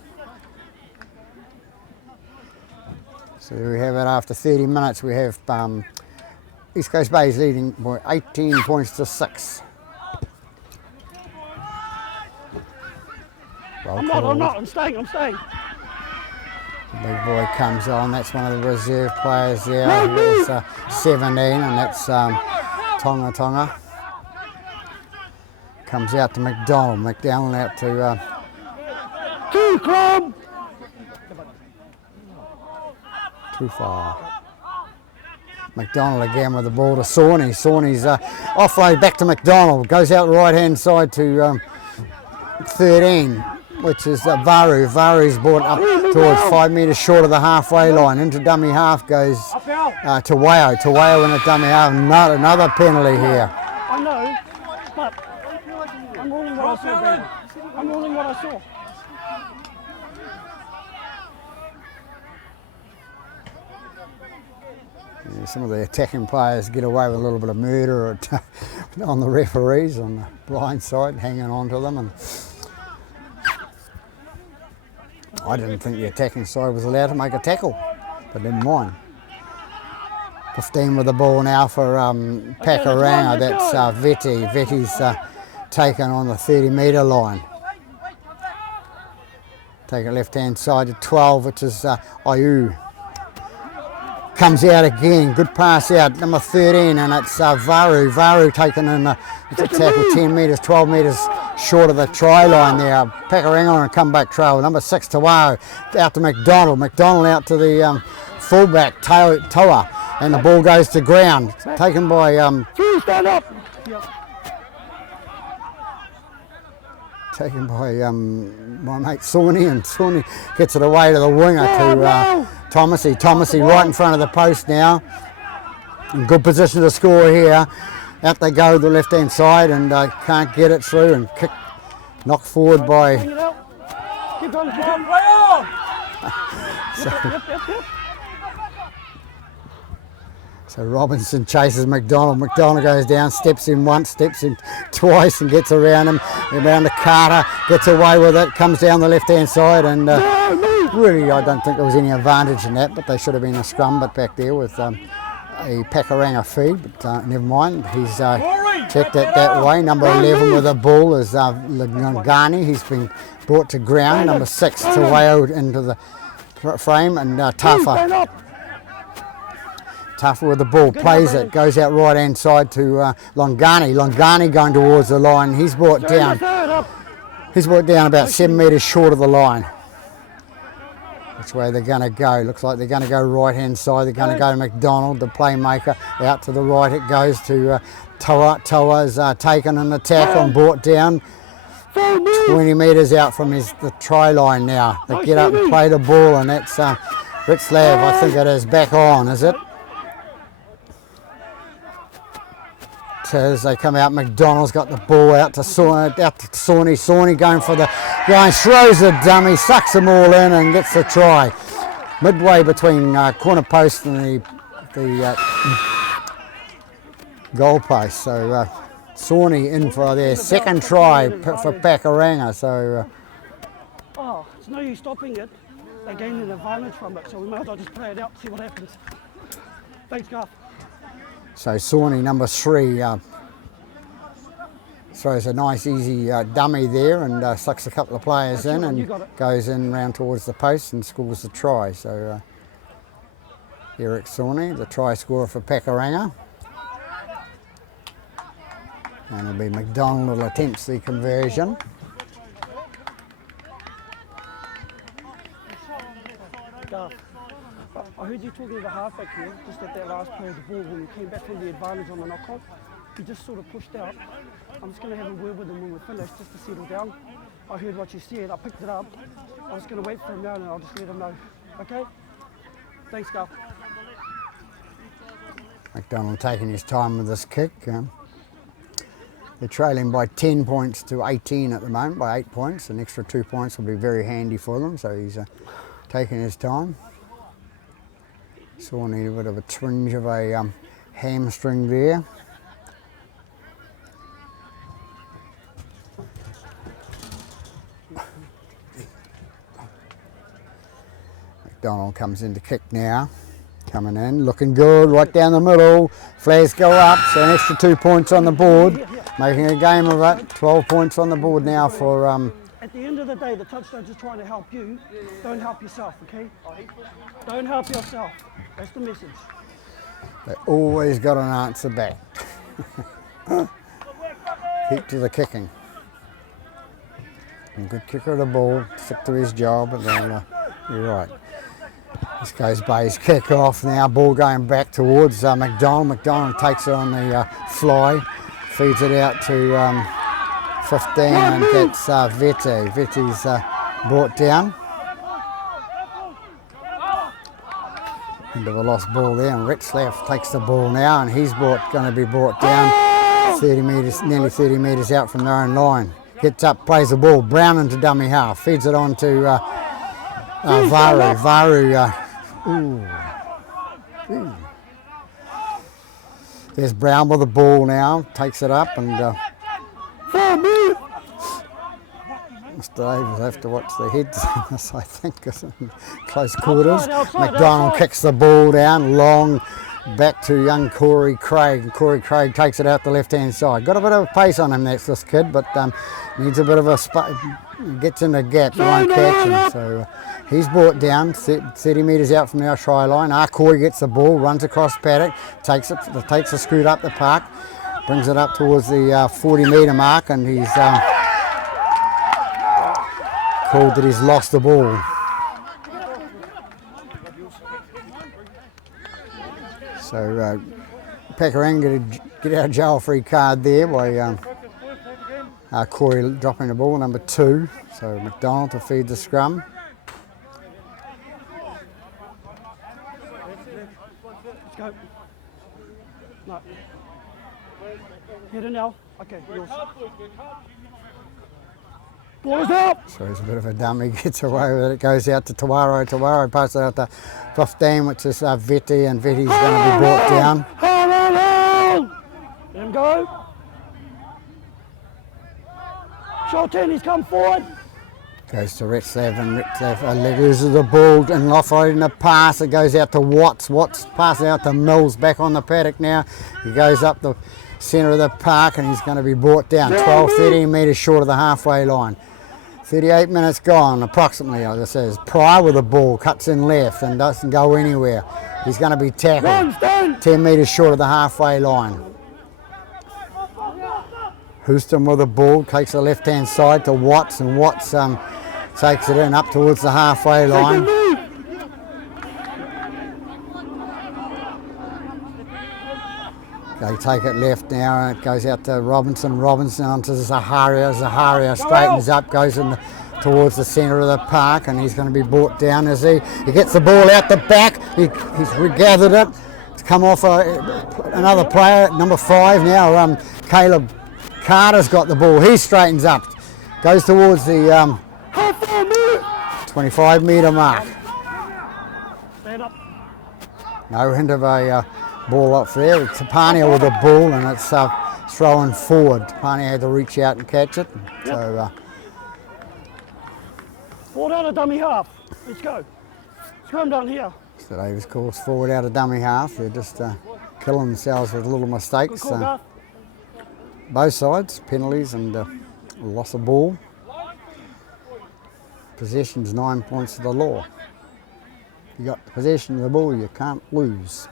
So there we have it. After 30 minutes we have East Coast Bay's leading by 18 points to 6. Well I'm not, I'm staying. The big boy comes on. That's one of the reserve players there. It's 17, and that's Tonga. Comes out to McDonald. McDonald out to 2 club. too far. McDonald again with the ball to Sawney. Sawney's offload back to McDonald. Goes out the right hand side to 13, which is Varu. Varu's brought up towards 5 metres short of the halfway line. Into dummy half goes to Wayo. To Wayo in a dummy half. Not another penalty here. I know, but I'm ruling what I saw, Ben. I'm ruling what I saw. Yeah, some of the attacking players get away with a little bit of murder on the referees on the blind side, hanging on to them. And I didn't think the attacking side was allowed to make a tackle, but never mind. 15 with the ball now for Pakuranga. That's Vetty. Vetty's taken on the 30-metre line. Take it left-hand side to 12, which is Ayu. Comes out again, good pass out, number 13, and it's Varu. Varu taken in the tackle 10 metres, 12 metres short of the try line there. Pakuranga on a comeback trail, number 6, Tawao, out to McDonald. McDonald out to the fullback, Toa, and the ball goes to ground. Taken by... Stand up! Yep. Taken by my mate Sawney, and Sawney gets it away to the winger to Thomasy. Thomasy right in front of the post now. In good position to score here. Out they go to the left hand side and can't get it through, and kick knocked forward by... Keep going, play on! So Robinson chases McDonald. McDonald goes down, steps in once, steps in twice, and gets around him. Around to Carter, gets away with it, comes down the left-hand side, and really I don't think there was any advantage in that, but they should have been a scrum, but back there with a Pakuranga feed, but never mind. He's checked it that way. Number 11 with the ball is Lagani. He's been brought to ground. Number 6 to Wayo into the frame, and Tafa. tougher with the ball, plays it, goes out right hand side to Longani. Longani going towards the line. He's brought down. He's brought down about 7 metres short of the line. Which way they're going to go? Looks like they're going to go right hand side. They're going to go to McDonald, the playmaker. Out to the right it goes to Toa. Toa's taken an attack and brought down 20 metres out from the try line now. They get up and play the ball, and that's Ritzlav, I think it is, back on, is it? As they come out, McDonald's got the ball out to Sawney. Sawney going for the line, throws the dummy, sucks them all in and gets the try. Midway between corner post and the goal post. So Sawney in for their second try for Pakuranga. So it's no use stopping it. They gain an advantage from it, so we might as well just play it out, see what happens. Thanks, Garth. So Sawney, number 3, throws a nice easy dummy there and sucks a couple of players in and goes in round towards the post and scores the try. So Eric Sawney, the try scorer for Pakuranga. And it'll be McDonald who attempts the conversion. Garth, I heard you talking to the halfback here, just at that last play of the ball when we came back from the advantage on the knock-on. He just sort of pushed out. I'm just going to have a word with him when we're finished, just to settle down. I heard what you said, I picked it up. I was going to wait for him now and I'll just let him know. Okay? Thanks, Garth. McDonald taking his time with this kick. They're trailing by 10 points to 18 at the moment, by 8 points. An extra 2 points will be very handy for them, so he's taking his time. Sawney a bit of a twinge of a hamstring there. McDonald comes in to kick now. Coming in, looking good, right down the middle. Flags go up, so an extra 2 points on the board. Making a game of it. 12 points on the board now for... At the end of the day, the touchdown's just trying to help you. Don't help yourself, okay? Don't help yourself. That's the message. They always got an answer back. Keep to the kicking. And good kicker of the ball, stick to his job, and then you're right. This goes Bay's kick off now, ball going back towards McDonald. McDonald takes it on the fly, feeds it out to 15 and gets Vete. Vete's brought down. Into the lost ball there, and Ritzlav takes the ball now, and he's going to be brought down 30 metres, nearly 30 metres out from their own line. Gets up, plays the ball, Brown into dummy half, feeds it on to Varu. Varu, There's Brown with the ball now, takes it up and Mr. Davis will have to watch the heads on this, I think, in close quarters. McDonald kicks the ball down, long back to young Corey Craig. Corey Craig takes it out the left-hand side. Got a bit of pace on him, that's this kid, but needs a bit of a gets in the gap, won't catch him. So he's brought down 30 metres out from our try line. Corey gets the ball, runs across paddock, takes a scoot up the park, brings it up towards the 40-metre mark, and he's called that he's lost the ball. So Pakuranga get out of jail free card there by Corey dropping the ball, number 2. So McDonald to feed the scrum. Let's go. No. Hit it now. Okay, yours. Ball is up! So he's a bit of a dummy, gets away with it. It goes out to Tawaro. Tawaro passes it out to 15, which is Vete, and Vete's going to be brought down. Let him go. Short 10, he's come forward. Goes to Ritzlav, and Ritzlav loses the ball and offloading the pass. It goes out to Watts. Watts passing out to Mills, back on the paddock now. He goes up the centre of the park and he's going to be brought down 12, 13 metres short of the halfway line. 38 minutes gone, approximately, as it says. Pryor with the ball, cuts in left and doesn't go anywhere. He's going to be tackled 10 metres short of the halfway line. Houston with the ball, takes the left-hand side to Watts, and Watts takes it in up towards the halfway line. They take it left now, and it goes out to Robinson. Robinson onto Zaharia. Zaharia straightens up, goes in towards the centre of the park, and he's going to be brought down as he gets the ball out the back. He's regathered it. It's come off another player, number 5 now. Caleb Carter's got the ball. He straightens up, goes towards the 25 metre mark. Stand up. No hint of a ball up there. It's Tapania with the ball, and it's thrown forward. Tapania had to reach out and catch it. So Forward out of dummy half. Let's go. Scrum down here. so Davis calls forward out of dummy half. They're just killing themselves with little Good mistakes. call, Garth. Both sides, penalties and loss of ball. Possession's 9 points to the law. You got possession of the ball, you can't lose.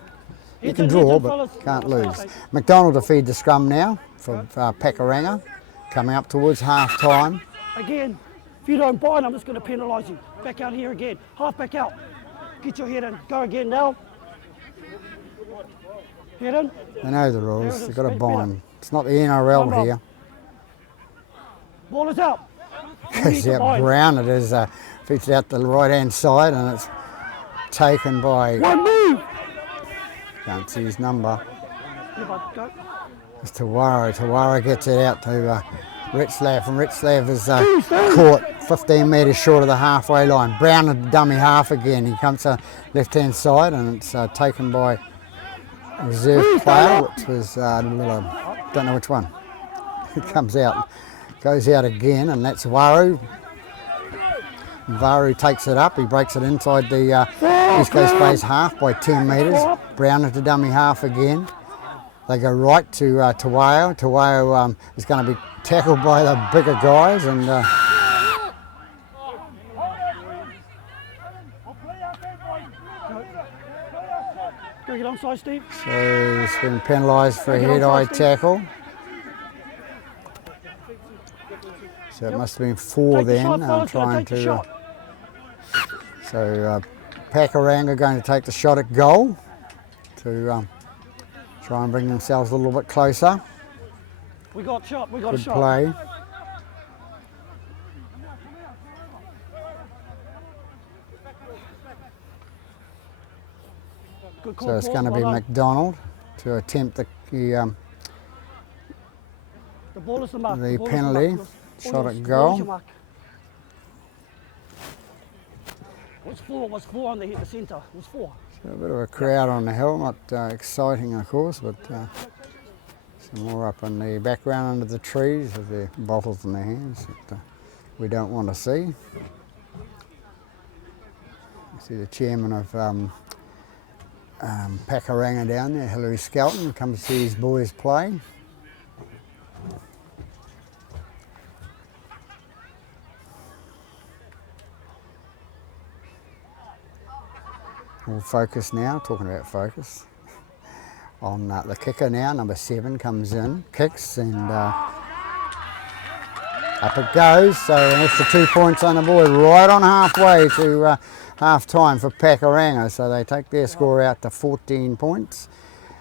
You can draw, but can't lose. McDonald to feed the scrum now for Pakuranga, coming up towards half time. Again, if you don't bind, I'm just going to penalise you. Back out here again. Half back out. Get your head in. Go again now. Head in. They know the rules, they've got to bind. It's not the NRL here. Ball is out. Goes out Brown, it is feeds out the right hand side, and it's taken by, One move. can't see his number, Here, bud, go. it's Tawara. Tawara gets it out to Ritzlav, and Ritzlav is caught 15 metres short of the halfway line. Brown at the dummy half again. He comes to left hand side, and it's taken by a reserve player, which was don't know which one. It comes out, goes out again, and that's Waru. Varu takes it up, he breaks it inside the East Coast Bay's half by 10 metres. Brown at the dummy half again. They go right to Tawayo. Tawayo is going to be tackled by the bigger guys, and Go get onside, Steve. so he's been penalised for a head-eye tackle. So it must have been 4 Take the then, shot, fellas, trying take the to. shot. So Pakuranga are going to take the shot at goal to try and bring themselves a little bit closer. We got shot. We got a Good shot. play. Good call, So it's Paul. going to be Well done. McDonald to attempt the The ball is the mark. the ball is penalty. mark. Shot Ball at is goal. your mark. What's four on the hit the centre? It was 4. So a bit of a crowd on the hill, not exciting of course, but some more up in the background under the trees with their bottles in their hands that we don't want to see. You see the chairman of Pakuranga down there, Hilary Skelton, come to see his boys play. We'll focus now, talking about focus, on the kicker now, number 7 comes in, kicks, and up it goes. So an extra 2 points on the board, right on halfway to half time for Pakuranga. So they take their score out to 14 points,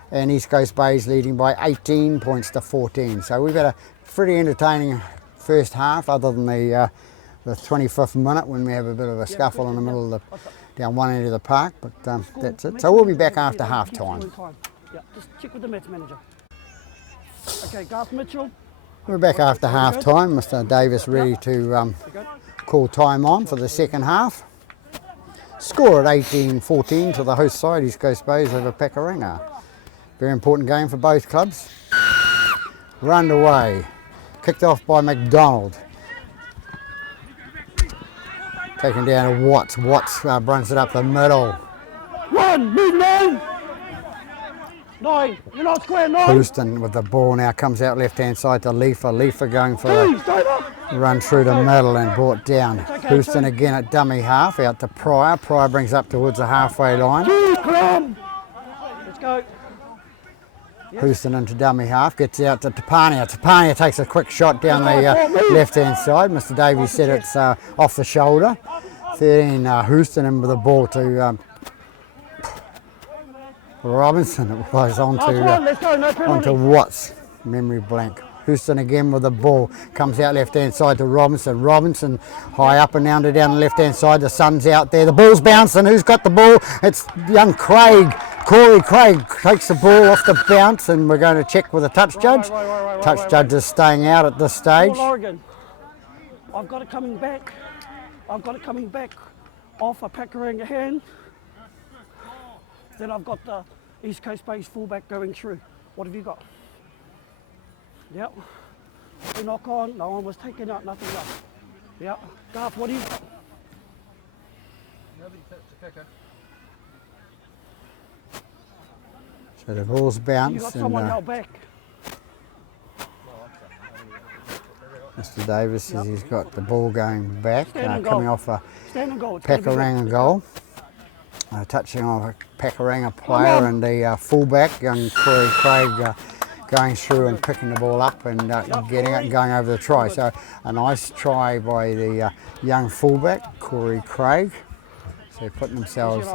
and East Coast Bay's leading by 18 points to 14. So we've had a pretty entertaining first half, other than the 25th minute when we have a bit of a scuffle in the middle of the down one end of the park, but that's it. So we'll be back after half time. Yeah, just check with the match manager. Okay, Garth Mitchell. We're back after half time. Mr. Davis ready to call time on for the second half. Score at 18-14 to the host side, East Coast Bays over Pakuranga. Very important game for both clubs. We're underway. Kicked off by McDonald. Taken down to Watts. Watts runs it up the middle. 1, move 9. 9, you're not square 9. Houston with the ball now comes out left hand side to Leifer. Leifer going for 2, stay up. Run through the middle and brought down. Houston again at dummy half, out to Pryor. Pryor brings up towards the halfway line. Let's go. Houston into dummy half, gets out to Tapania. Tapania takes a quick shot down the left-hand side. Mr. Davies said it's off the shoulder. 13 Houston in with the ball to Robinson. It was onto Watts. Memory blank. Houston again with the ball, comes out left-hand side to Robinson. Robinson high up and down the left-hand side. The sun's out there. The ball's bouncing. Who's got the ball? It's young Craig. Corey Craig takes the ball off the bounce, and we're going to check with the touch judge. Touch judge is staying out at this stage. Oregon. I've got it coming back. I've got it coming back off a Pakuranga hand. Then I've got the East Coast base fullback going through. What have you got? Yep. The knock on, no one was taken out, nothing else. Yep. Garth, what do you got? Nobody touched the kicker. So the ball's You bounced, got and someone held back. Mr. Davis says he's got the ball going back, Stand coming goal. off a Stand and goal. It's gonna be Pakuranga goal. Touching on a Pakuranga player and the fullback, young Corey Craig, going through and picking the ball up and getting it and going over the try. So a nice try by the young fullback, Corey Craig. So putting themselves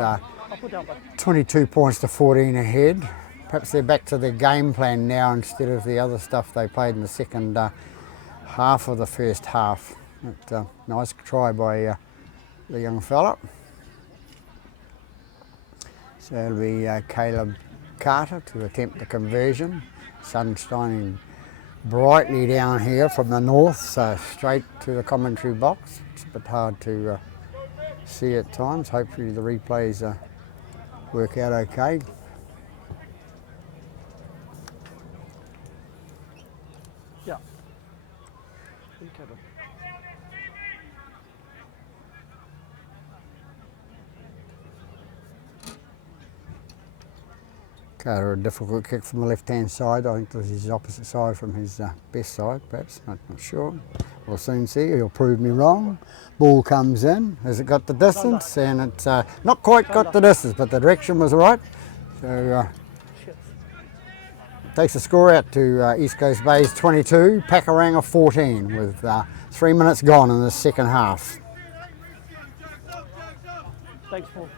22 points to 14 ahead. Perhaps they're back to their game plan now instead of the other stuff they played in the second half of the first half. But, nice try by the young fella. So it'll be Caleb Carter to attempt the conversion. Sun shining brightly down here from the north, so straight to the commentary box. It's a bit hard to see at times. Hopefully the replays work out okay. Yeah. Carter, a difficult kick from the left-hand side. I think this is his opposite side from his best side, perhaps. I'm not sure. We'll soon see. He'll prove me wrong. Ball comes in. Has it got the distance? And it's not quite got the distance, but the direction was right. So takes the score out to East Coast Bays 22, Pakuranga 14, with 3 minutes gone in the second half. Thanks, Paul.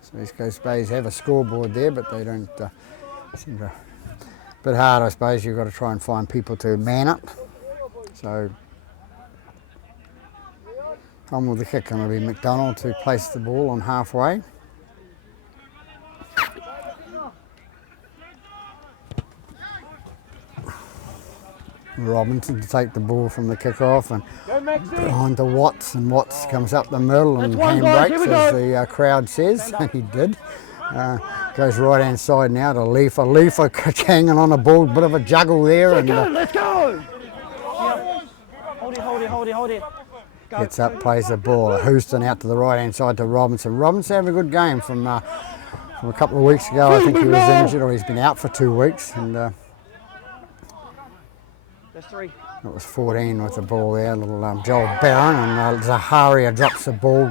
So East Coast Bays have a scoreboard there, but they don't seem to... A bit hard, I suppose. You've got to try and find people to man it. So on with the kick, going to be McDonald to place the ball on halfway. Robinson to take the ball from the kick-off and behind to Watts, and Watts comes up the middle and handbrakes, as the crowd says, and he did. Goes right-hand side now to Leifa. Leifa hanging on the ball, bit of a juggle there. Let's go! Hold it. Go. Gets up, plays the ball. Houston out to the right-hand side to Robinson. Robinson having a good game from a couple of weeks ago. I think he was injured, or he's been out for 2 weeks. And That's 3. it was 14 with the ball there. Little Joel Barron, and Zaharia drops the ball,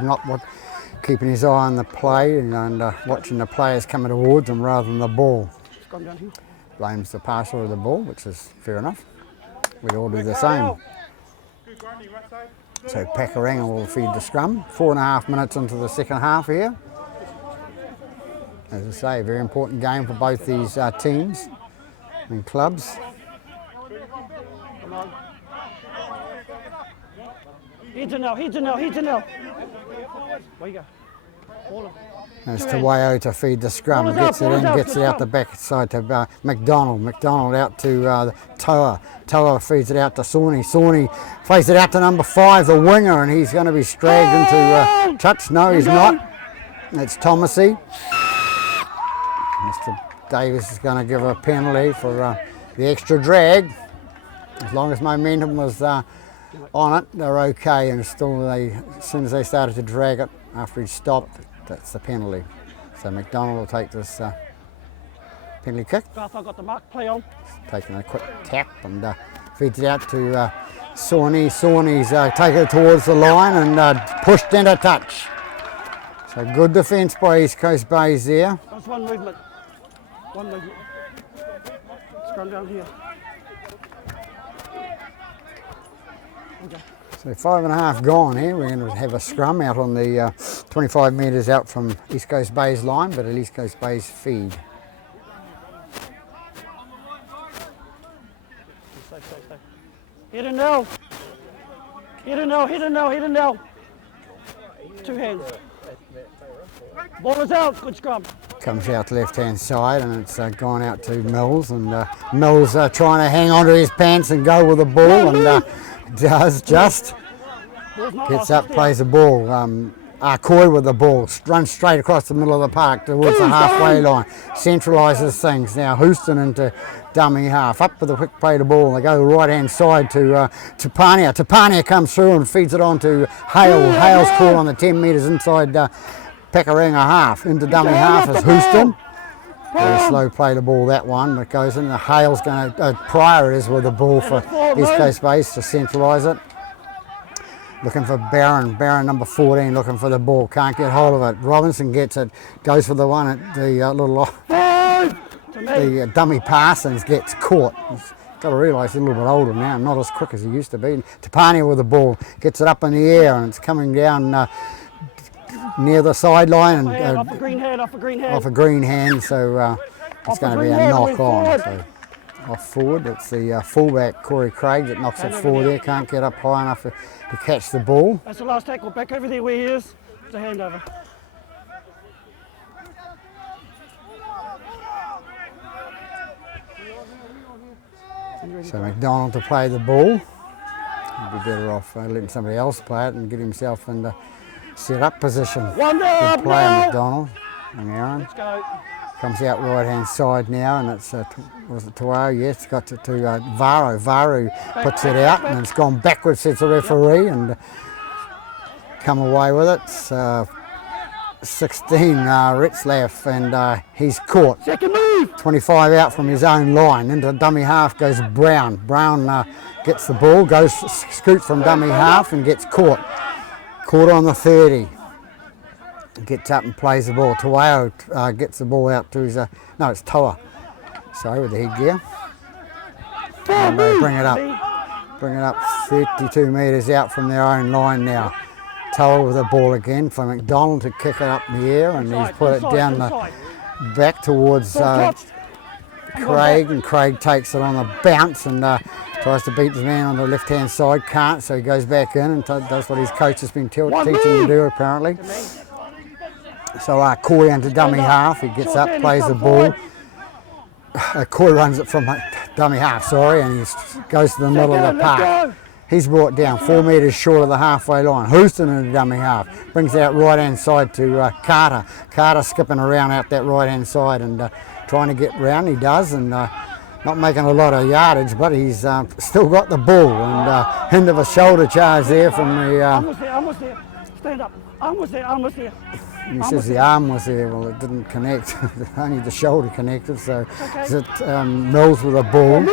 keeping his eye on the play and watching the players coming towards him rather than the ball. It's gone down here. Blames the passer of the ball, which is fair enough. We'd all do the same. So Pakuranga will feed the scrum. 4.5 minutes into the second half here. As I say, a very important game for both these teams and clubs. Come on. Heads in now. Where you go? Ball. As to Wayo to feed the scrum, gets it out the back side to McDonald. McDonald out to Toa. Toa feeds it out to Sawney. Sawney plays it out to number 5, the winger, and he's going to be dragged into touch. No, he's not. It's Thomasy. Mr. Davis is going to give a penalty for the extra drag. As long as momentum was on it, they're okay. And still, as soon as they started to drag it after he stopped, that's the penalty. So McDonald will take this penalty kick, Garth, I got the mark play on. taking a quick tap and feeds it out to Sawney. Sawney's taken it towards the line and pushed into touch. So good defence by East Coast Bays there. That was one movement. One movement. Scrum down here. Okay. So 5.5 gone here. We're going to have a scrum out on the 25 metres out from East Coast Bays line, but at East Coast Bays feed. Stay. Hit and now. Hit and now, hit and now, hit and now. 2 hands. Ball is out, good scrum. Comes out left hand side and it's gone out to Mills, and Mills trying to hang onto his pants and go with the ball, and does just. Ball's not Gets lost, up, it's plays the ball. Coy with the ball, runs straight across the middle of the park towards the halfway line, centralises things. Now Houston into dummy half, up with a quick play to ball. They go right hand side to Tapania. Tapania comes through and feeds it on to Hale. Hale's call on the 10 metres inside Pakuranga half. Into dummy half is Houston. Very slow play to ball that one, but goes in. Hale's going to, Pryor is with the ball for East Coast Base to centralise it. Looking for Barron, number 14, looking for the ball, can't get hold of it. Robinson gets it, goes for the one at the the dummy pass and gets caught. He's got to realise he's a little bit older now, not as quick as he used to be. Tapania with the ball, gets it up in the air and it's coming down near the sideline and off a green hand, off a green hand. off a green hand, so it's going to be a knock on. So off forward, it's the fullback Corey Craig that knocks it forward there, can't get up high enough to catch the ball. That's the last tackle, back over there where he is. It's a handover. So McDonald to play the ball. He'd be better off letting somebody else play it and get himself in the set up position. One Good down, player now. McDonald and Aaron. Let's go. Comes out right hand side now and it's, was it Tuao? Yes, got to Varu. Varu puts it out and it's gone backwards, says the referee, and come away with it. 16 Ritzlaff, and he's caught. Second move. 25 out from his own line. Into dummy half goes Brown. Brown gets the ball, goes scoots from dummy half and gets caught. Caught on the 30. Gets up and plays the ball. Tuao gets the ball out to his, no, it's Toa. Sorry, with the headgear. And they bring it up 32 metres out from their own line now. Toa with the ball again for McDonald to kick it up in the air, and he's put it down the back towards Craig, and Craig takes it on the bounce and tries to beat the man on the left hand side, can't, so he goes back in and does what his coach has been teaching him to do apparently. So Coy into dummy half, he gets up, plays the ball. Coy runs it from dummy half, sorry, and he goes to the middle of the park. He's brought down 4 metres short of the halfway line. Houston into dummy half, brings it out right hand side to Carter. Carter skipping around out that right hand side and trying to get round, he does, and not making a lot of yardage, but he's still got the ball, and end of a shoulder charge there from the... Arm was there, stand up. Arm was there. He says the arm was there, well it didn't connect, only the shoulder connected, so okay. Mills with the ball,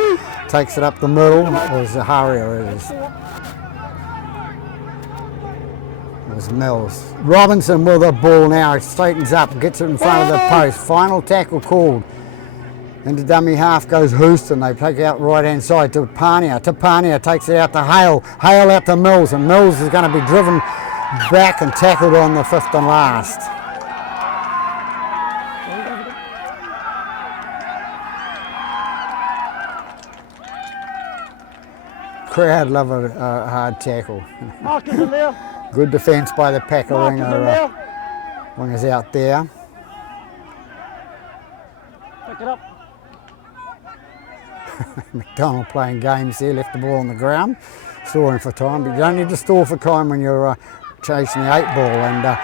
takes it up the middle, it was Zaharia it is. It was Mills. Robinson with the ball now, he straightens up, gets it in front of the post, final tackle called. Into dummy half goes Houston, they take out right hand side to Tapania. Tapania takes it out to Hale, Hale out to Mills, and Mills is going to be driven back and tackled on the 5th and last. Crowd love a hard tackle. Mark is in there. Good defence by the Pakuranga wingers out there. Pick it up. McDonald playing games there, left the ball on the ground, storing for time, but you don't need to store for time when you're chasing the 8 ball, and the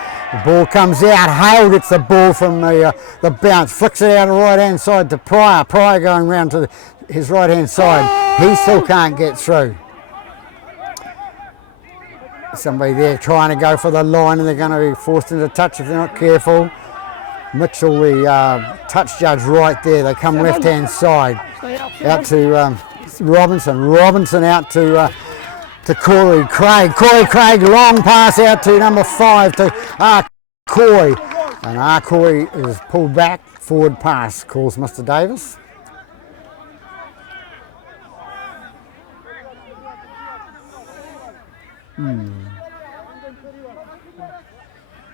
ball comes out. Hale gets the ball from the bounce, flicks it out the right hand side to Pryor. Pryor going round to his right hand side. He still can't get through. Somebody there trying to go for the line, and they're going to be forced into touch if they're not careful. Mitchell, the touch judge, right there. They come left-hand side out to Robinson. Robinson out to Corey Craig. Corey Craig, long pass out to number 5 to Coy. And Coy is pulled back, forward pass, calls Mr. Davis.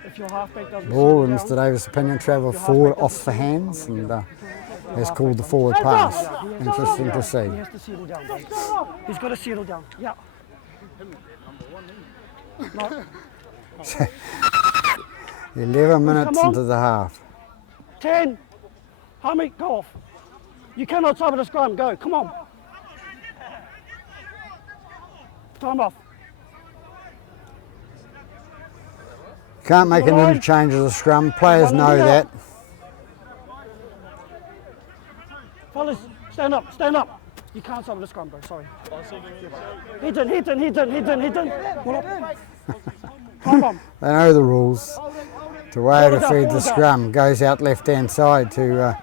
If your halfback doesn't Ball, in settle Mr. down, Davis' opinion, travel forward off the hands and has called the forward pass. Interesting to see. he has to settle down. Mate. He's got to settle down. Yeah. No. 11 minutes Come on. into the half. 10. Hammy, go off. You cannot stop at a scrum. Go. Come on. Time off. Can't make an Line. interchange of the scrum. Players know that. Fellas, stand up, stand up. You can't stop at a scrum, bro. Sorry. Hit in. Pull up. Time on. They know the rules. To way to feed the scrum. Goes out left-hand side to...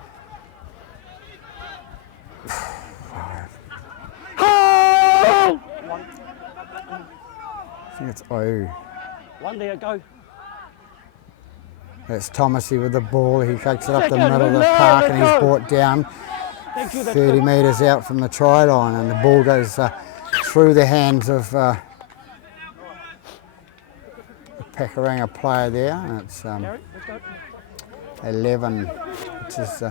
Oh! I think it's OU. One there, go. That's Thomasy with the ball. He takes it up the Second, middle of the no, park let's and he's go. brought down Thank you. 30 metres out from the try line, and the ball goes through the hands of the Pakuranga player there. And it's Gary, let's go. 11, which is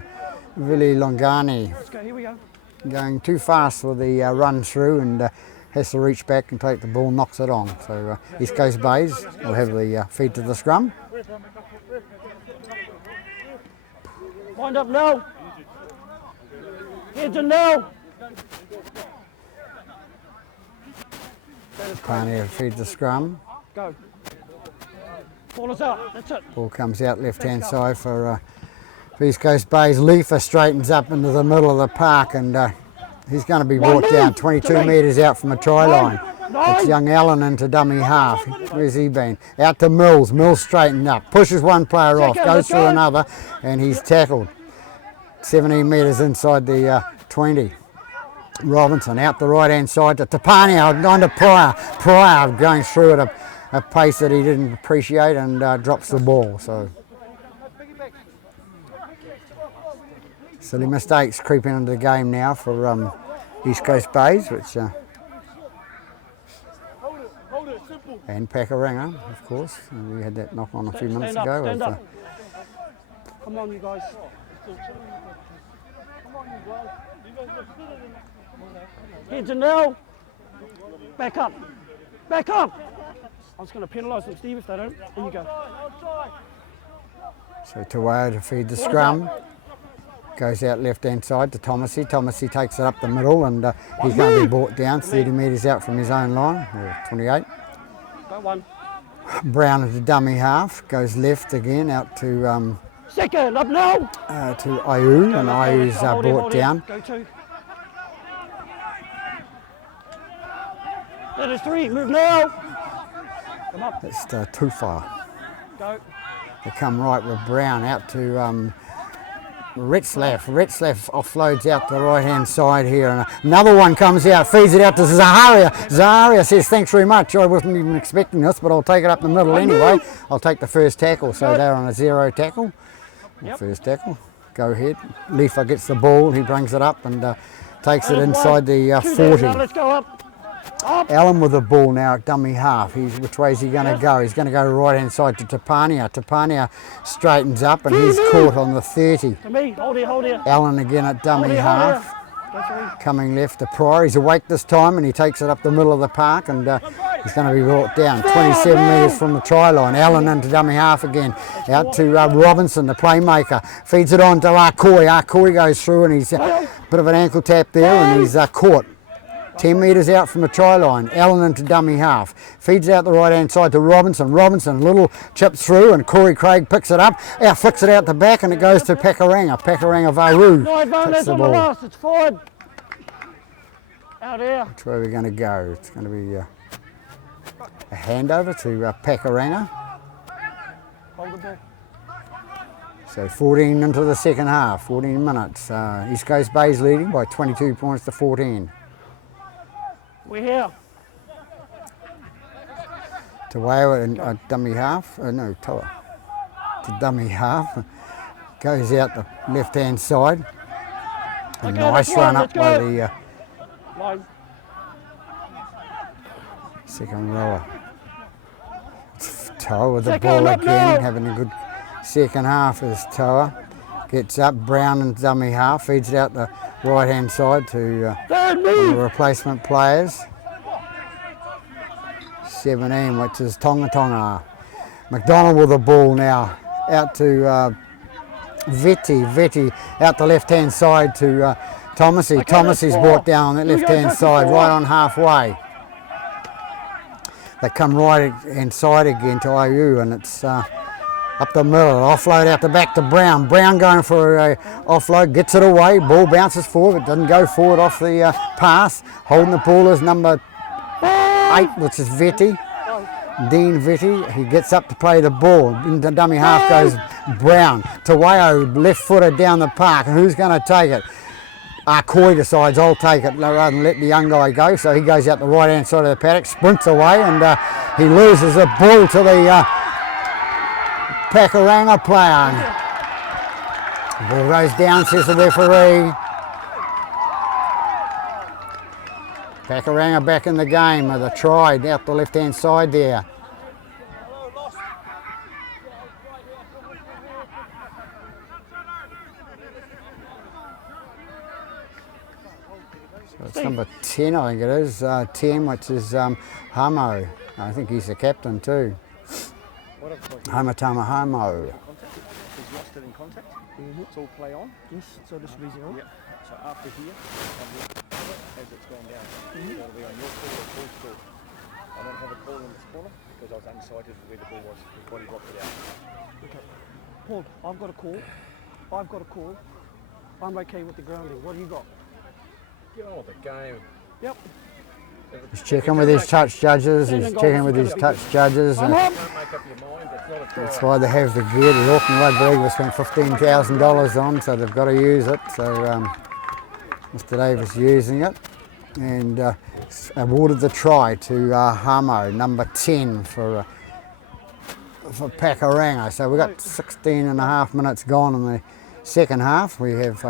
Vili Longani, Let's go. Here we go. going too fast for the run through and has to reach back and take the ball, knocks it on. So East Coast Bays will have the feed to the scrum. Wind up now. Head to now. Pioneer feed the scrum. Go. Ball is out. That's it. Ball comes out left-hand side for East Coast Bays. Leifer straightens up into the middle of the park, and he's going to be brought down 22 metres out from the try line. It's young Allen into dummy half. Where's he been? Out to Mills. Mills straightened up. Pushes one player off. Goes through another, and he's tackled. 17 metres inside the 20. Robinson out the right-hand side to Tapania. On to Pryor. Pryor going through at a pace that he didn't appreciate and drops the ball. So silly mistakes creeping into the game now for East Coast Bays, which and Pakuranga, of course. We had that knock on a few minutes ago. Stand up. Come on, you guys. Heads in now. Back up. Back up. I'm just going to penalise them, Steve, if they don't. In you go. So Tawaya to feed the scrum. Goes out left-hand side to Thomasy. Thomasy takes it up the middle, and he's going to be brought down 30 metres out from his own line, or 28. Go one. Brown into dummy half. Goes left again out to Second, up now. to Ayu, and Ayu's brought down. Go two. That is three. Move now. Come up. That's too far. Go. They come right with Brown out to Ritzlaff. Ritzlaff offloads out the right-hand side here, and another one comes out, feeds it out to Zaharia. Zaharia says, thanks very much. I wasn't even expecting this, but I'll take it up the middle anyway. I'll take the first tackle. So they're on a 0 tackle. Yep. First tackle. Go ahead. Leifer gets the ball. He brings it up and takes it inside the 40. Let's go up. Up. Allen with the ball now at dummy half. Which way is he going to go? He's going to go right hand side to Tapania. Tapania straightens up and he's caught on the 30. To me. Hold here. Allen again at dummy half. Coming left to Pryor. He's awake this time and he takes it up the middle of the park, and he's going to be brought down 27 metres from the try line. Allen into dummy half again. Out to Robinson, the playmaker. Feeds it on to Arcoy. Arcoy goes through and he's a bit of an ankle tap there, and he's caught. 10 metres out from the try line. Allen into dummy half. Feeds out the right hand side to Robinson. Robinson, little chip through, and Corey Craig picks it up. Flicks it out the back, and it goes to Pakuranga. Pakuranga Varu. No advantage on the last. It's forward. Out here. That's where we're going to go. It's going to be A handover to Pakuranga. Hold the ball. So 14 into the second half, 14 minutes. East Coast Bay's leading by 22 points to 14. We're here. Tawao in a dummy half, no, Toa. To dummy half. Goes out the left-hand side. A Okay, nice let's run go, up by let's the Line. second rower. It's Toa with the Second ball up again, now. having a good second half as Toa. Gets up, Brown and dummy half, feeds it out the right-hand side to Third one of the move. replacement players. 17, which is Tonga Tonga. McDonald with the ball now, out to Vetti out the left-hand side to Thomasy. Okay, Thomasy's that's brought four. down on that Here we go, left-hand touch side, four. right on halfway. They come right inside again to IU, and it's up the middle, offload out the back to Brown. Brown going for a offload, gets it away, ball bounces forward, but doesn't go forward off the pass. Holding the ball is number 8, which is Vetti. Dean Vetti, he gets up to play the ball. Into dummy half goes Brown. Tawao, left-footed down the park. And who's going to take it? Coy decides, I'll take it rather than let the young guy go. So he goes out the right-hand side of the paddock, sprints away, and he loses the ball to the Pakuranga player. Ball goes down, says the referee. Pakuranga back in the game with a try out the left-hand side there. So it's number 10, I think it is. 10, which is Hamo. I think he's the captain too. Hamatama Hamo. He's lost it in contact. It's all play on. Yes, so this will be 0. Yep. So after here, as it's gone down, that'll be on your call or Paul's call. I don't have a call in this corner because I was unsighted where the ball was before he dropped it out. Okay. Paul, I've got a call. I'm okay with the grounding. What do you got? Oh, the game. Yep. He's checking with his touch judges. He's checking with his touch judges. I'm And up. Don't make up your mind. That's not a try. that's why they have the gear. The Auckland Rugby League spent $15,000 on, so they've got to use it. So Mr. Davis using it, and awarded the try to Hamo, number 10 for Pakuranga. So we've got 16 and a half minutes gone in the second half. We have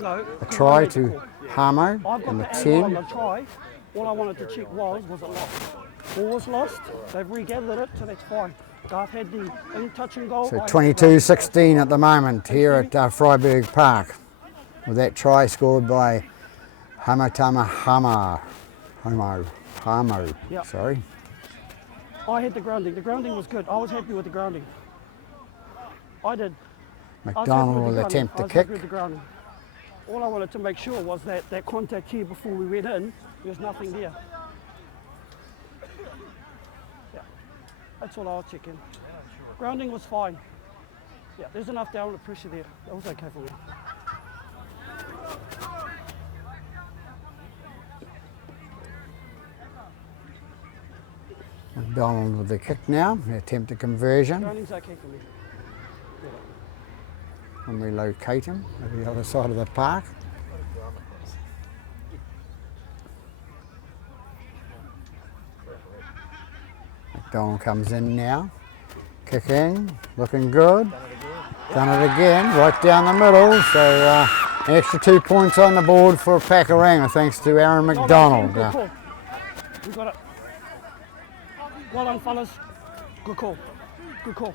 No, a try to Hamo I've got on the the angle on 10. the try. All I wanted to check was it lost? Ball was lost. They've regathered it, so that's fine. I've had the in touch and goal. So 22-16 at the moment here at Freiburg Park, with that try scored by Hamatama Hamo. Yeah. Sorry. I had the grounding. The grounding was good. I was happy with the grounding. I did. I was happy McDonald with will the grounding. attempt I the was kick. happy with the grounding. All I wanted to make sure was that contact here before we went in, there was nothing there. Yeah, that's all I was checking. Grounding was fine. Yeah, there's enough downward pressure there. That was okay for me. McDonald with the kick now, the attempt at conversion, Grounding's okay for me. and we locate him at the other side of the park. McDonald comes in now, kick in, looking good. Done it again, right down the middle. So an extra 2 points on the board for Pakuranga, thanks to Aaron McDonald. Good call. We got it. Well done, fellas. Good call. Good call.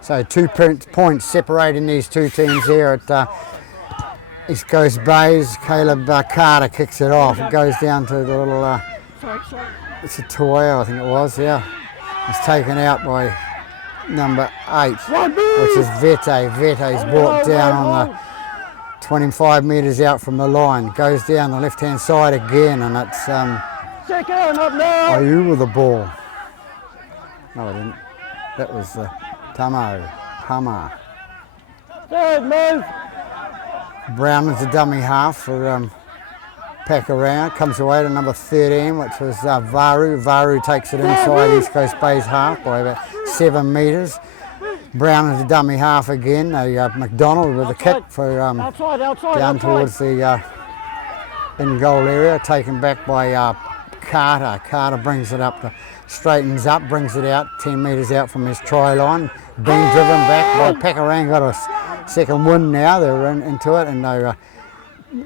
So 2 points separating these two teams here at East Coast Bays. Caleb Carter kicks it off. It goes down to the little, Sorry. it's a Tawao, I think it was, yeah. It's taken out by number 8, which is Vete. Vete's brought down on the 25 metres out from the line. Goes down the left-hand side again, and it's Second up now. IU with the ball. No, I didn't. That was Hama. Third move. Brown is the dummy half for Pakuranga. Comes away to number 13, which was Varu. Varu takes it inside East Coast Bay's half by about 7 metres. Brown is the dummy half again. McDonald with a kick for down towards the in-goal area, taken back by Carter. Carter brings it up, straightens up, brings it out 10 metres out from his try line. Being driven back by Pakuranga. Got a second win now. They're into it, and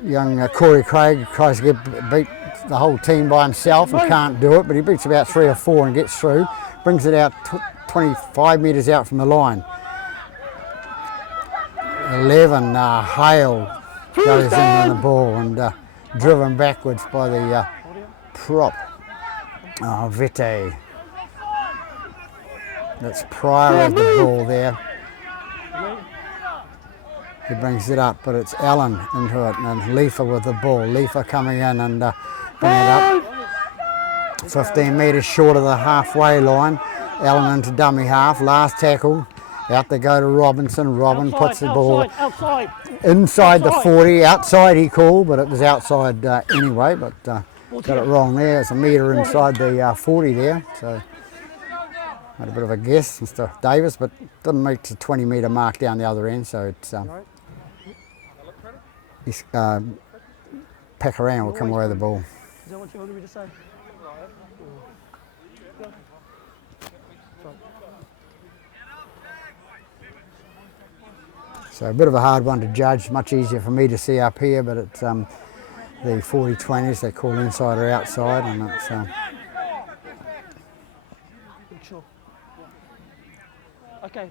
young Corey Craig tries to beat the whole team by himself and can't do it, but he beats about 3 or 4 and gets through. Brings it out 25 metres out from the line. 11, Hale goes in on the ball and driven backwards by the prop. Vete. That's Pryor with the ball there. He brings it up, but it's Allen into it, and Leifer with the ball. Leifer coming in and bring it up. 15 metres short of the halfway line. Allen into dummy half, last tackle. Out they go to Robinson. Robin puts the ball inside the 40. Outside he called, but it was outside anyway, but got it wrong there. It's a metre inside the 40 there. So had a bit of a guess, Mr. Davis, but didn't meet the 20 metre mark down the other end, so it's Pakuranga will come away with the ball. Is that what you wanted me to say? So a bit of a hard one to judge, much easier for me to see up here, but it's the 40-20s, they call inside or outside, and it's Sure. Okay.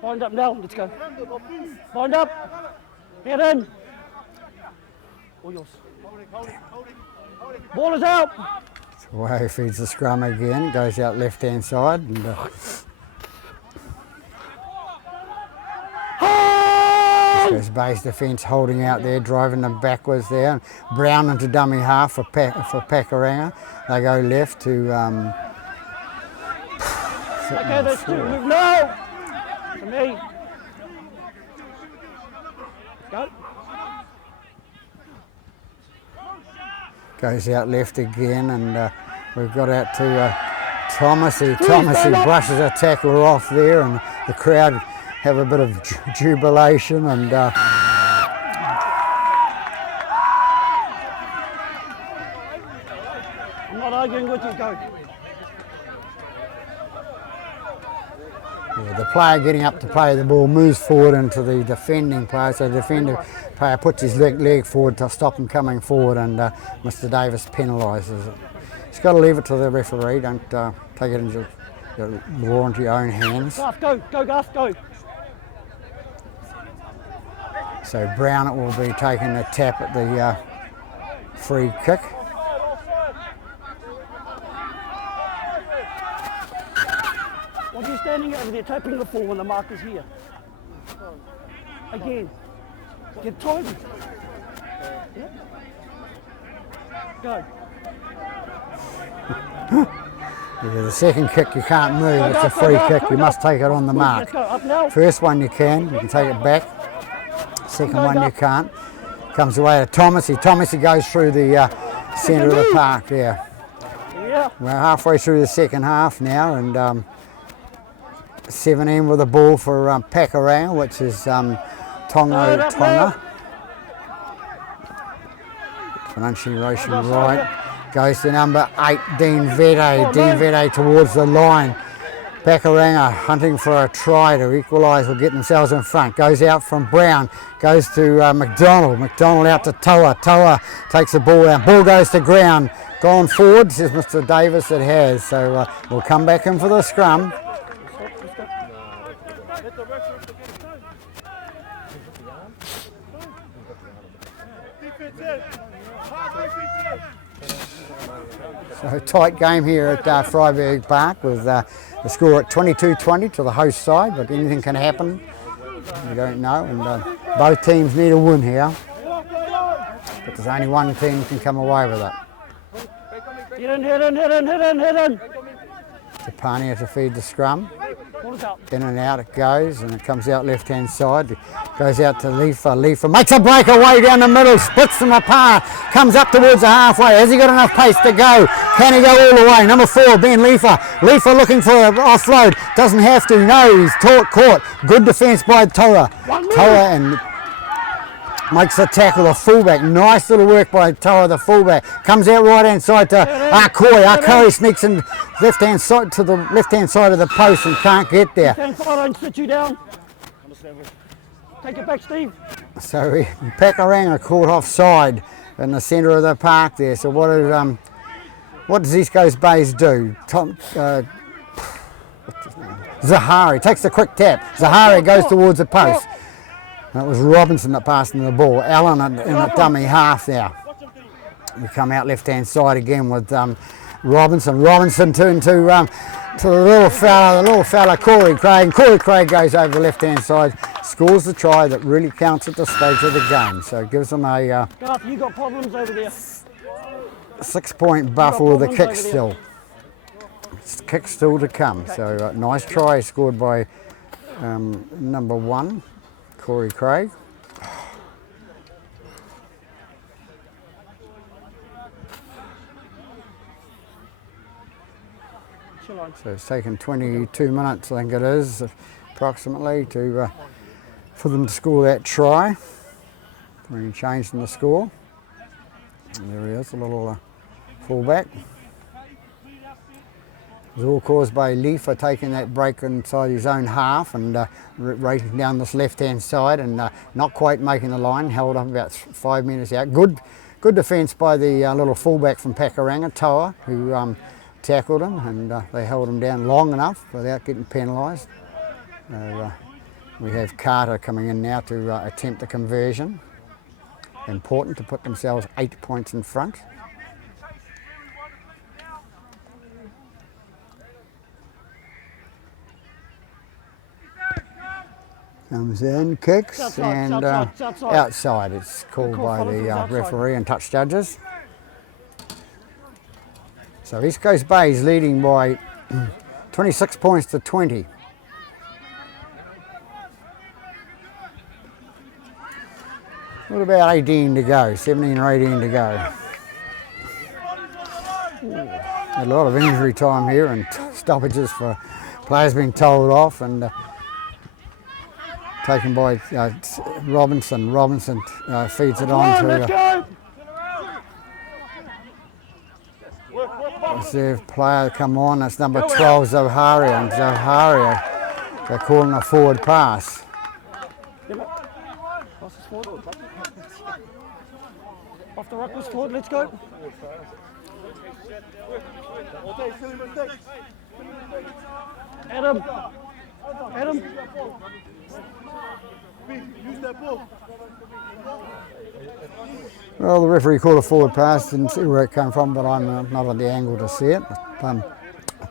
Wind up now, let's go. Wind up. Get in. All yours. Ball is out. so away he feeds the scrum again, goes out left-hand side, and goes base defence holding out there, driving them backwards there. Brown into dummy half for Pakuranga. They go left to Okay, that's two. Move now. To me. Go. goes out left again, and we've got out to Thomasy. Thomasy brushes a tackler off there, and the crowd have a bit of jubilation, and I'm not arguing with you, go. yeah, the player getting up to play the ball moves forward into the defending player, so the defending player puts his leg forward to stop him coming forward, and Mr. Davis penalises it. He's got to leave it to the referee, don't take it into the law into your own hands. Garth, go, Garth, go. So Brown will be taking a tap at the free kick. What are you standing over there tapping the ball when the marker's here? Again. Get tidy. Yeah? Go. Yeah, the second kick you can't move, it's a free kick, you must take it on the mark. Let's go, up now. First one you can take it back. Second one you can't. Comes away to Thomasy. Thomasy goes through the centre of the park there. Yeah. We're halfway through the second half now, and 17 with the ball for Pakuranga, which is Tonga Tonga. Pronunciation right. Goes to number 8, Dean Vete. Dean Vete towards the line. Pakuranga hunting for a try to equalise or get themselves in front. Goes out from Brown. Goes to McDonald. McDonald out to Toa. Toa takes the ball out. Ball goes to ground. Gone forward, says Mr. Davis it has. So we'll come back in for the scrum. So tight game here at Freiburg Park with the score at 22-20 to the host side, but anything can happen. We don't know, and both teams need a win here. But there's only one team can come away with it. Hit in. Tapania to feed the scrum. Ball is out. In and out it goes, and it comes out left-hand side. It goes out to Leifa. Leifa makes a breakaway down the middle, splits them apart, comes up towards the halfway. Has he got enough pace to go? Can he go all the way? Number 4, Ben Leifa. Leifa looking for an offload. Doesn't have to. No, he's caught. Good defence by Toa. Toa and makes the tackle, the fullback. Nice little work by Toa, the fullback. Comes out right hand side to Akoi. Akoi sneaks in left-hand side to the left-hand side of the post and can't get there. Stand fire, don't sit you down. Take it back, Steve. So Pakuranga caught offside in the centre of the park there. So what does East Coast Bays do? Zahari takes the quick tap. Zahari goes towards the post. And it was Robinson that passed him the ball. Allen in the dummy half there. We come out left-hand side again with Robinson. Robinson to the little fella, Corey Craig. Corey Craig goes over the left-hand side, scores the try that really counts at this stage of the game. So it gives them a Garth, you got problems over there. 6-point buffer with a kick still. Kick still to come. So nice try scored by number 1. Corey Craig. So it's taken 22 minutes, I think it is, approximately, for them to score that try. Any change in the score. And there he is, a little fullback. It was all caused by Leifa taking that break inside his own half and racing down this left-hand side and not quite making the line, held up about 5 metres out. Good defence by the little fullback from Pakuranga, Toa, who tackled him, and they held him down long enough without getting penalised. We have Carter coming in now to attempt the conversion. Important to put themselves 8 points in front. Comes in, kicks, and outside. It's called by the referee and touch judges. So East Coast Bays leading by 26 points to 20. What about 18 to go? 17 or 18 to go. A lot of injury time here and stoppages for players being told off and taken by Robinson. Robinson feeds it on to reserve player come on. That's number 12, Zoharia, and Zoharia, they're calling a forward pass. Off the ruckers forward, let's go. Adam. Well, the referee called a forward pass, didn't see where it came from, but I'm not on the angle to see it.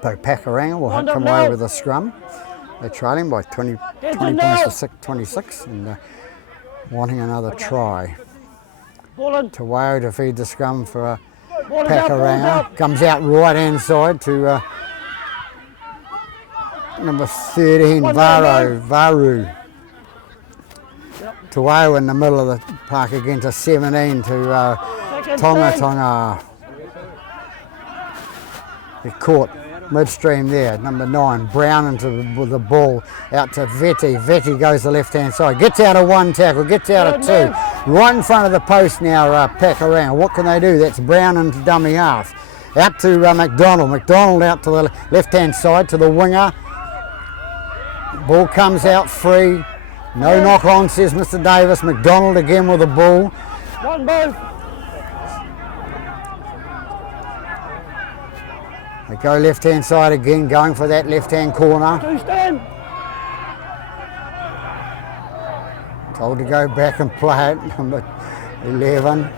Pakuranga will come away with a scrum. They're trailing by 20 points to 26 and wanting another try. Tawao to feed the scrum for Pakuranga. Comes out right hand side to number 13, Varu. Tawao in the middle of the park again to 17 to Tonga. Get caught midstream there, number 9, Brown with the ball out to Vetti. Vetti goes the left hand side, gets out of 1 tackle, gets out of 2. Right in front of the post now, Pakuranga. What can they do? That's Brown into dummy half. Out to McDonald. McDonald out to the left hand side to the winger. Ball comes out free. No knock on, says Mr. Davis. McDonald again with the ball. One both. They go left hand side again, going for that left hand corner. 2 stand. Told to go back and play it, number 11.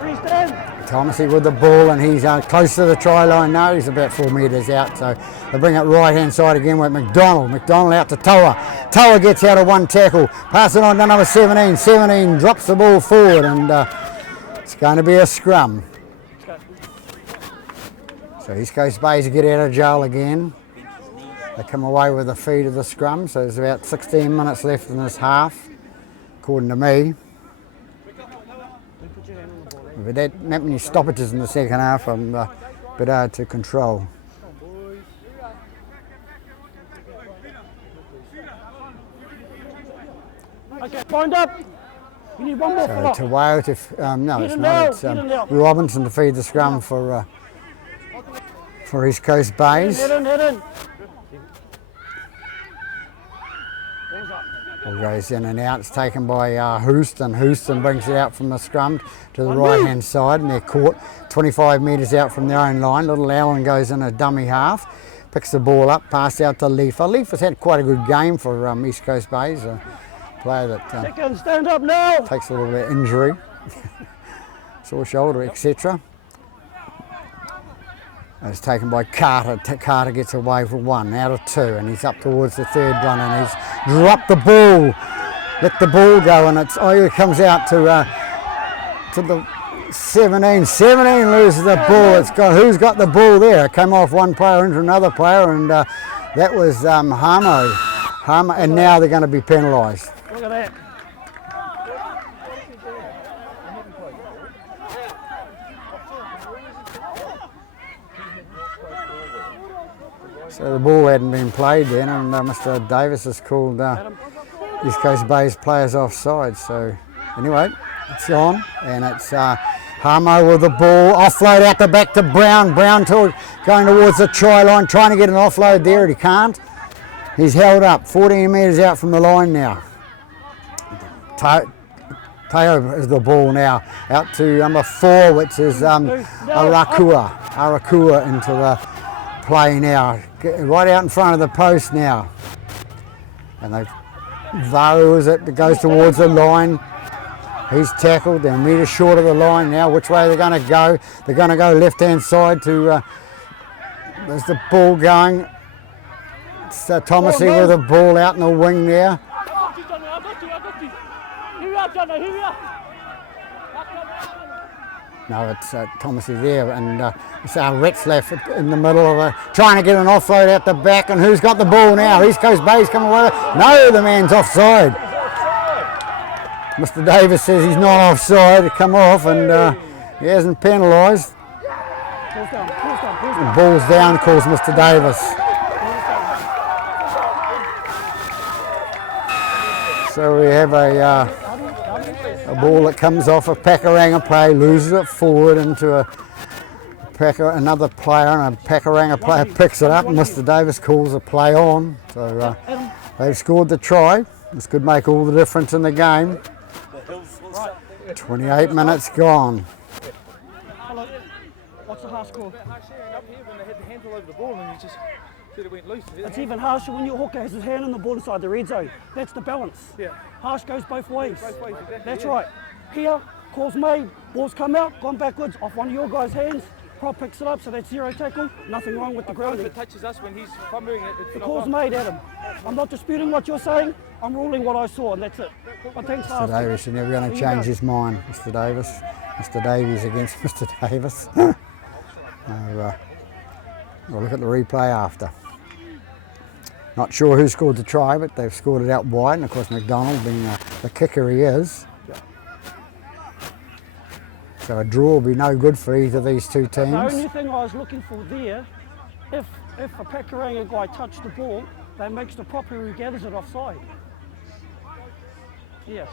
3 stand. Thomasy with the ball, and he's close to the try line now. He's about 4 metres out, so they bring it right hand side again with McDonald. McDonald out to Toa. Toa gets out of 1 tackle. Pass it on to number 17. 17 drops the ball forward, and it's going to be a scrum. So East Coast Bays get out of jail again. They come away with a feed of the scrum, so there's about 16 minutes left in this half, according to me. But that many stoppages in the second half, I'm a bit hard to control. Okay, wind up. You need one more So to Wao to, no, Get it's it not. now, It's get it now. Robinson to feed the scrum for East Coast Bays. Head in. Ball goes in and out. It's taken by Houston. Houston brings it out from the scrum to the right-hand side, and they're caught 25 metres out from their own line. Little Allen goes in a dummy half, picks the ball up, pass out to Leifer. Leifer's had quite a good game for East Coast Bays, a player that Second, stand up now. takes a little bit of injury, sore shoulder, etc. It's taken by Carter. Carter gets away for 1 out of 2, and he's up towards the third run, and he's dropped the ball. Let the ball go, and it's it comes out to the 17. 17 loses the ball. It's got who's got the ball there? It came off one player into another player, and that was Harmo. And now they're going to be penalised. Look at that. So the ball hadn't been played then, and Mr. Davis has called East Coast Bays players offside. So anyway, it's on, and it's Harmo with the ball, offload out the back to Brown. Brown going towards the try line, trying to get an offload there, and he can't. He's held up 14 metres out from the line now. Teo is the ball now, out to number 4, which is Arakua. Arakua into the play now, right out in front of the post now. And Varu is it that goes towards the line. He's tackled, they're a metre short of the line now. Which way they're going to go? They're going to go left-hand side to, there's the ball going. It's Thomasy with the ball out in the wing there. No, it's Thomasy there, and it's Retzlaff in the middle of trying to get an offload out the back, and who's got the ball now? East Coast Bays coming away. No, the man's offside. Mr. Davis says he's not offside. It come off, and he hasn't penalised. The ball's down, calls Mr. Davis. So we have a ball that comes off a Pakuranga play, loses it forward into another player, and a Pakuranga player picks it up, and Mr. Davis calls a play on. So they've scored the try. This could make all the difference in the game. 28 minutes gone. Hello. What's the harsh call? It's even harsher when your hooker has his hand on the ball inside the red zone. That's the balance. Yeah. Harsh goes both ways. Exactly. That's right. Here, call's made, ball's come out, gone backwards, off one of your guys' hands. Prop picks it up, so that's 0 tackle. Nothing wrong with the ground. If it touches us when he's fumbling it, the call's made, Adam. I'm not disputing what you're saying. I'm ruling what I saw, and that's it. But thanks for Mr. asking. Davis, you're never going to change his mind, Mr. Davis. Mr. Davies against Mr. Davis. We'll look at the replay after. Not sure who scored the try, but they've scored it out wide, and of course McDonald being the kicker he is. So a draw will be no good for either of these two teams. The only thing I was looking for there, if a Pakuranga guy touched the ball, that makes the prop who gathers it offside. Yes.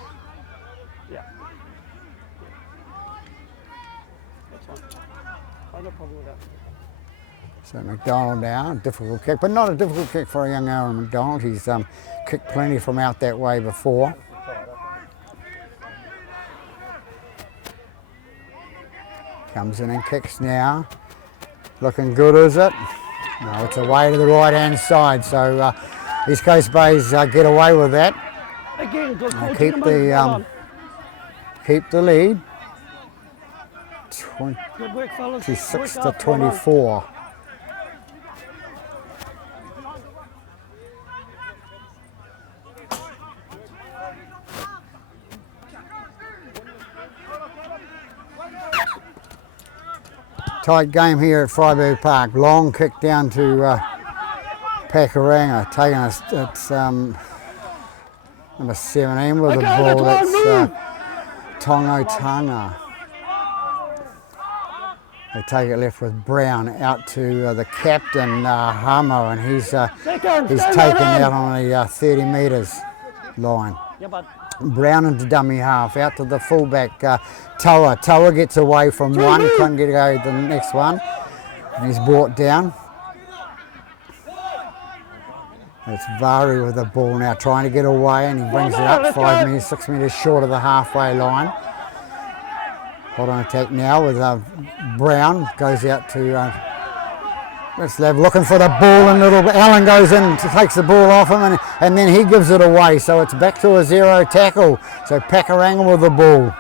Yeah. That's fine. I have no problem with that. So McDonald now, difficult kick, but not a difficult kick for a young Aaron McDonald. He's kicked plenty from out that way before. Comes in and kicks now. Looking good, is it? No, it's away to the right-hand side. So East Coast Bays get away with that. Again, good call. Keep the lead. Good work, fellas. 26 to 24. Tight game here at Freiburg Park. Long kick down to Pakuranga, taking us. It's number 17 with the ball. That's Tongo Tanga. They take it left with Brown out to the captain Hamo, and he's taken out on the 30 metres line. Yeah, but Brown into dummy half, out to the fullback Toa. Toa gets away from one, can't get to go to the next one, and he's brought down. It's Vari with the ball now, trying to get away, and he brings it up 6 metres short of the halfway line. Hold on attack now with Brown, goes out to Ritzlev looking for the ball, and little Allen goes in, takes the ball off him, and then he gives it away, so it's back to a 0 tackle. So Pakuranga with the ball.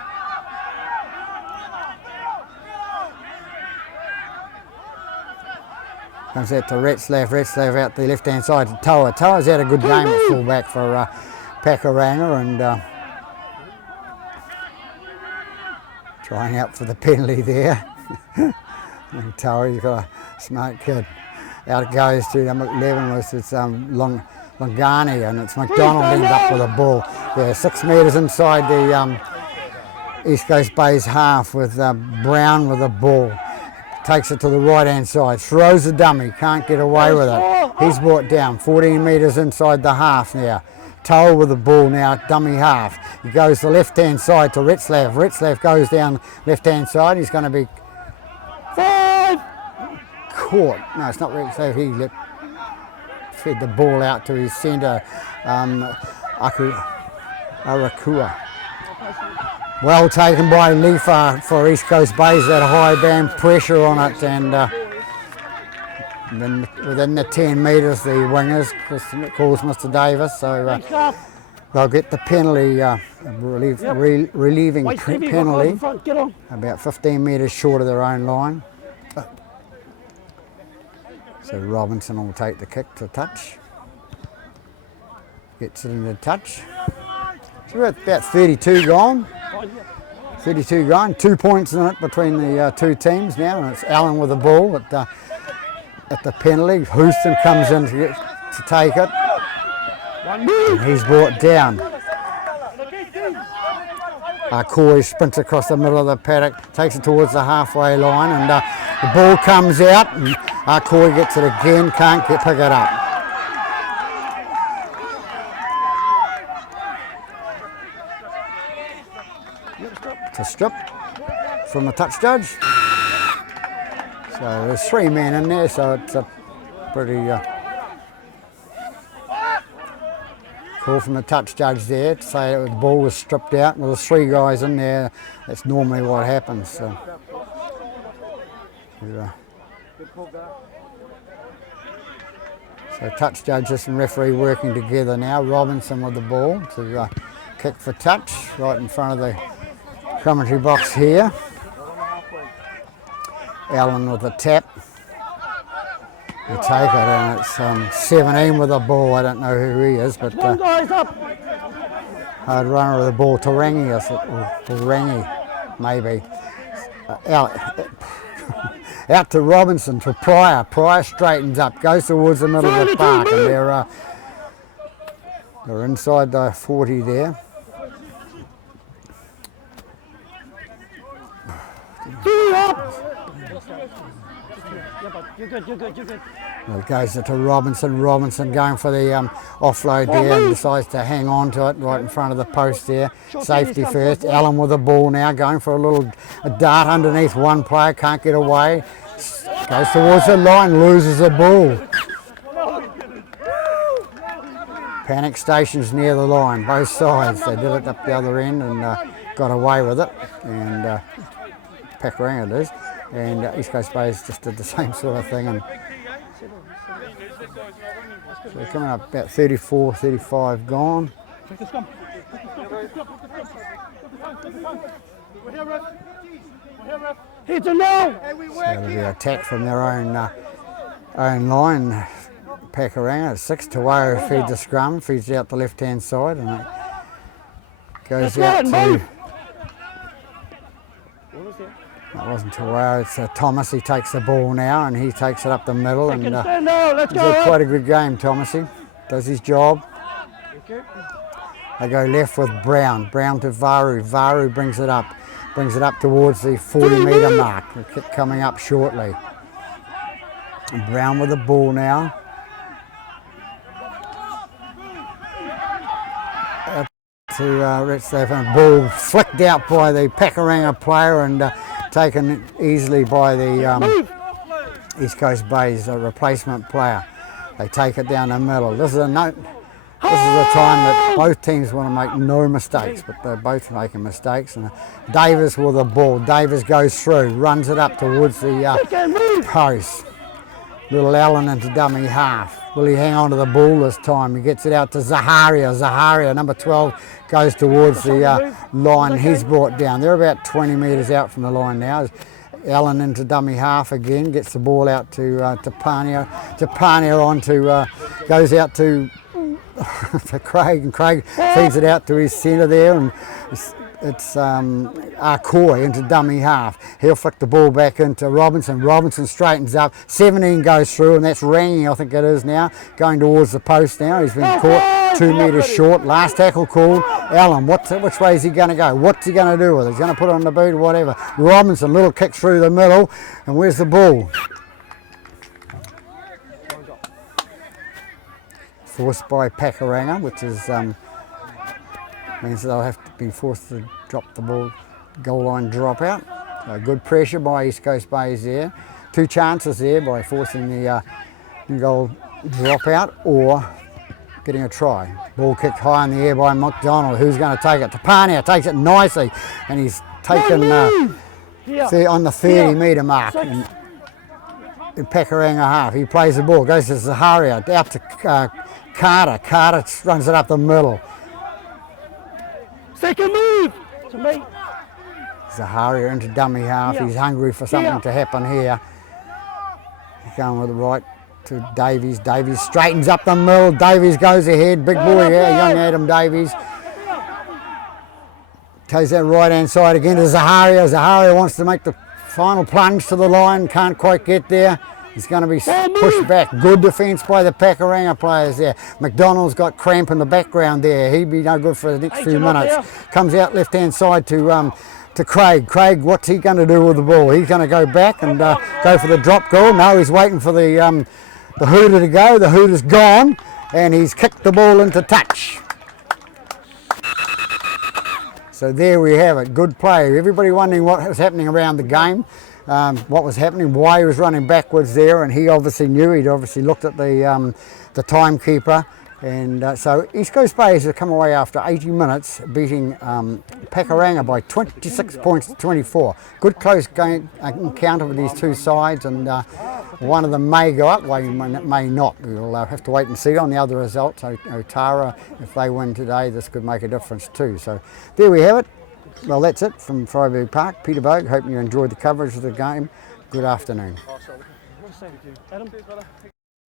Comes out to Ritzlev out the left hand side to Toa. Toa's had a good game at fullback for Pakuranga, and trying out for the penalty there. And Toa, he's got a smart kid. Out it goes to number 11, it's Longani, and it's McDonald ends up with a ball. Yeah, 6 metres inside the East Coast Bay's half with Brown with a ball. Takes it to the right hand side, throws the dummy, can't get away with it. He's brought down 14 metres inside the half now. Toa with the ball now, dummy half. He goes to the left hand side to Ritzlev. Ritzlev goes down left hand side. He's going to be caught. No, it's not Ritzlev. He fed the ball out to his centre, Arakua. Well taken by Leafer for East Coast Bays, that high band pressure on it, and then within the 10 metres the wingers calls Mr Davis, so they'll get the penalty, relieving penalty, about 15 metres short of their own line. So Robinson will take the kick to touch, gets it into touch. So we're at about 32 gone. 32 gone, 2 points in it between the two teams now, and it's Allen with the ball at the penalty. Houston comes in to take it, and he's brought down. Corey sprints across the middle of the paddock, takes it towards the halfway line, and the ball comes out, and Corey gets it again, can't pick it up. A strip from the touch judge. So there's 3 men in there, so it's a pretty call from the touch judge there to say that the ball was stripped out. Well, there's 3 guys in there. That's normally what happens. So, so touch judges and referee working together now. Robinson with the ball to kick for touch right in front of the commentary box here. Allen with the tap. They take it, and it's 17 with the ball. I don't know who he is, but hard runner with the ball. Tarangi, or Tarangi, maybe. Out to Robinson, to Pryor. Pryor straightens up, goes towards the middle of the park, and they're inside the 40 there. You're good. It goes to Robinson. Robinson going for the offload there, and decides to hang on to it right in front of the post there. Safety first. Allen with the ball now, going for a dart underneath one player, can't get away. Goes towards the line, loses the ball. Panic stations near the line, both sides. They did it up the other end and got away with it. And Pakuranga did. And East Coast Bays just did the same sort of thing. And so they're coming up about 34, 35 gone. It's a no! So it'll be an attack from their own line. Pakuranga, 6-0, feeds the scrum, feeds out the left hand side, and it goes out to That wasn't too well. It's Thomas. He takes the ball now and he takes it up the middle. And Stand now, let's it's go. quite a good game, Thomasy. Does his job. They go left with Brown. Brown to Varu. Varu brings it up towards the 40-metre mark. The kick coming up shortly. And Brown with the ball now. Out to Rich Stephen. Ball flicked out by the Pakuranga player and taken easily by the East Coast Bays replacement player. They take it down the middle. This is a time that both teams want to make no mistakes, but they're both making mistakes. And Davis with the ball. Davis goes through, runs it up towards the post. Little Allen into dummy half. Will he hang on to the ball this time? He gets it out to Zaharia. Zaharia, number 12, goes towards the line. He's brought down. They're about 20 metres out from the line now. Allen into dummy half again. Gets the ball out to Pania. To Pania on to goes out to Craig, and Craig feeds it out to his centre there, and it's Arcoy into dummy half. He'll flick the ball back into Robinson. Robinson straightens up. 17 goes through, and that's Rangy, I think it is now, going towards the post now. He's been caught 2 metres short. Last tackle called. Allen, which way is he going to go? What's he going to do with it? He's going to put it on the boot or whatever. Robinson, little kick through the middle, and where's the ball? Forced by Pakuranga, which is means they'll have to be forced to drop the ball, goal line drop out. So good pressure by East Coast Bays there. 2 chances there by forcing the goal drop out or getting a try. Ball kicked high in the air by McDonald. Who's going to take it? Tapania takes it nicely, and he's taken on the 30-metre mark. In Pakuranga half, he plays the ball, goes to Zaharia, out to Carter. Carter runs it up the middle. Second move to me. Zaharia into dummy half. He's hungry for something to happen here. He's going with the right to Davies. Davies straightens up the middle. Davies goes ahead. Big boy, young Adam Davies. Takes that right hand side again to Zaharia. Zaharia wants to make the final plunge to the line. Can't quite get there. He's going to be pushed back. Good defence by the Pakuranga players there. McDonald's got cramp in the background there. He'd be no good for the next few minutes. Comes out left-hand side to Craig. Craig, what's he going to do with the ball? He's going to go back and go for the drop goal. No, he's waiting for the hooter to go. The hooter's gone, and he's kicked the ball into touch. So there we have it. Good play. Everybody wondering what was happening around the game. What was happening, why he was running backwards there, and he obviously knew. He'd obviously looked at the timekeeper, and so East Coast Bays have come away after 80 minutes beating Pakuranga by 26 points to 24. Good close game encounter with these two sides, and one of them may go up, one may not. We'll have to wait and see on the other results. Otara, if they win today, this could make a difference too. So there we have it. Well, that's it from Freyberg Park. Peter Bogue, hoping you enjoyed the coverage of the game. Good afternoon. Adam?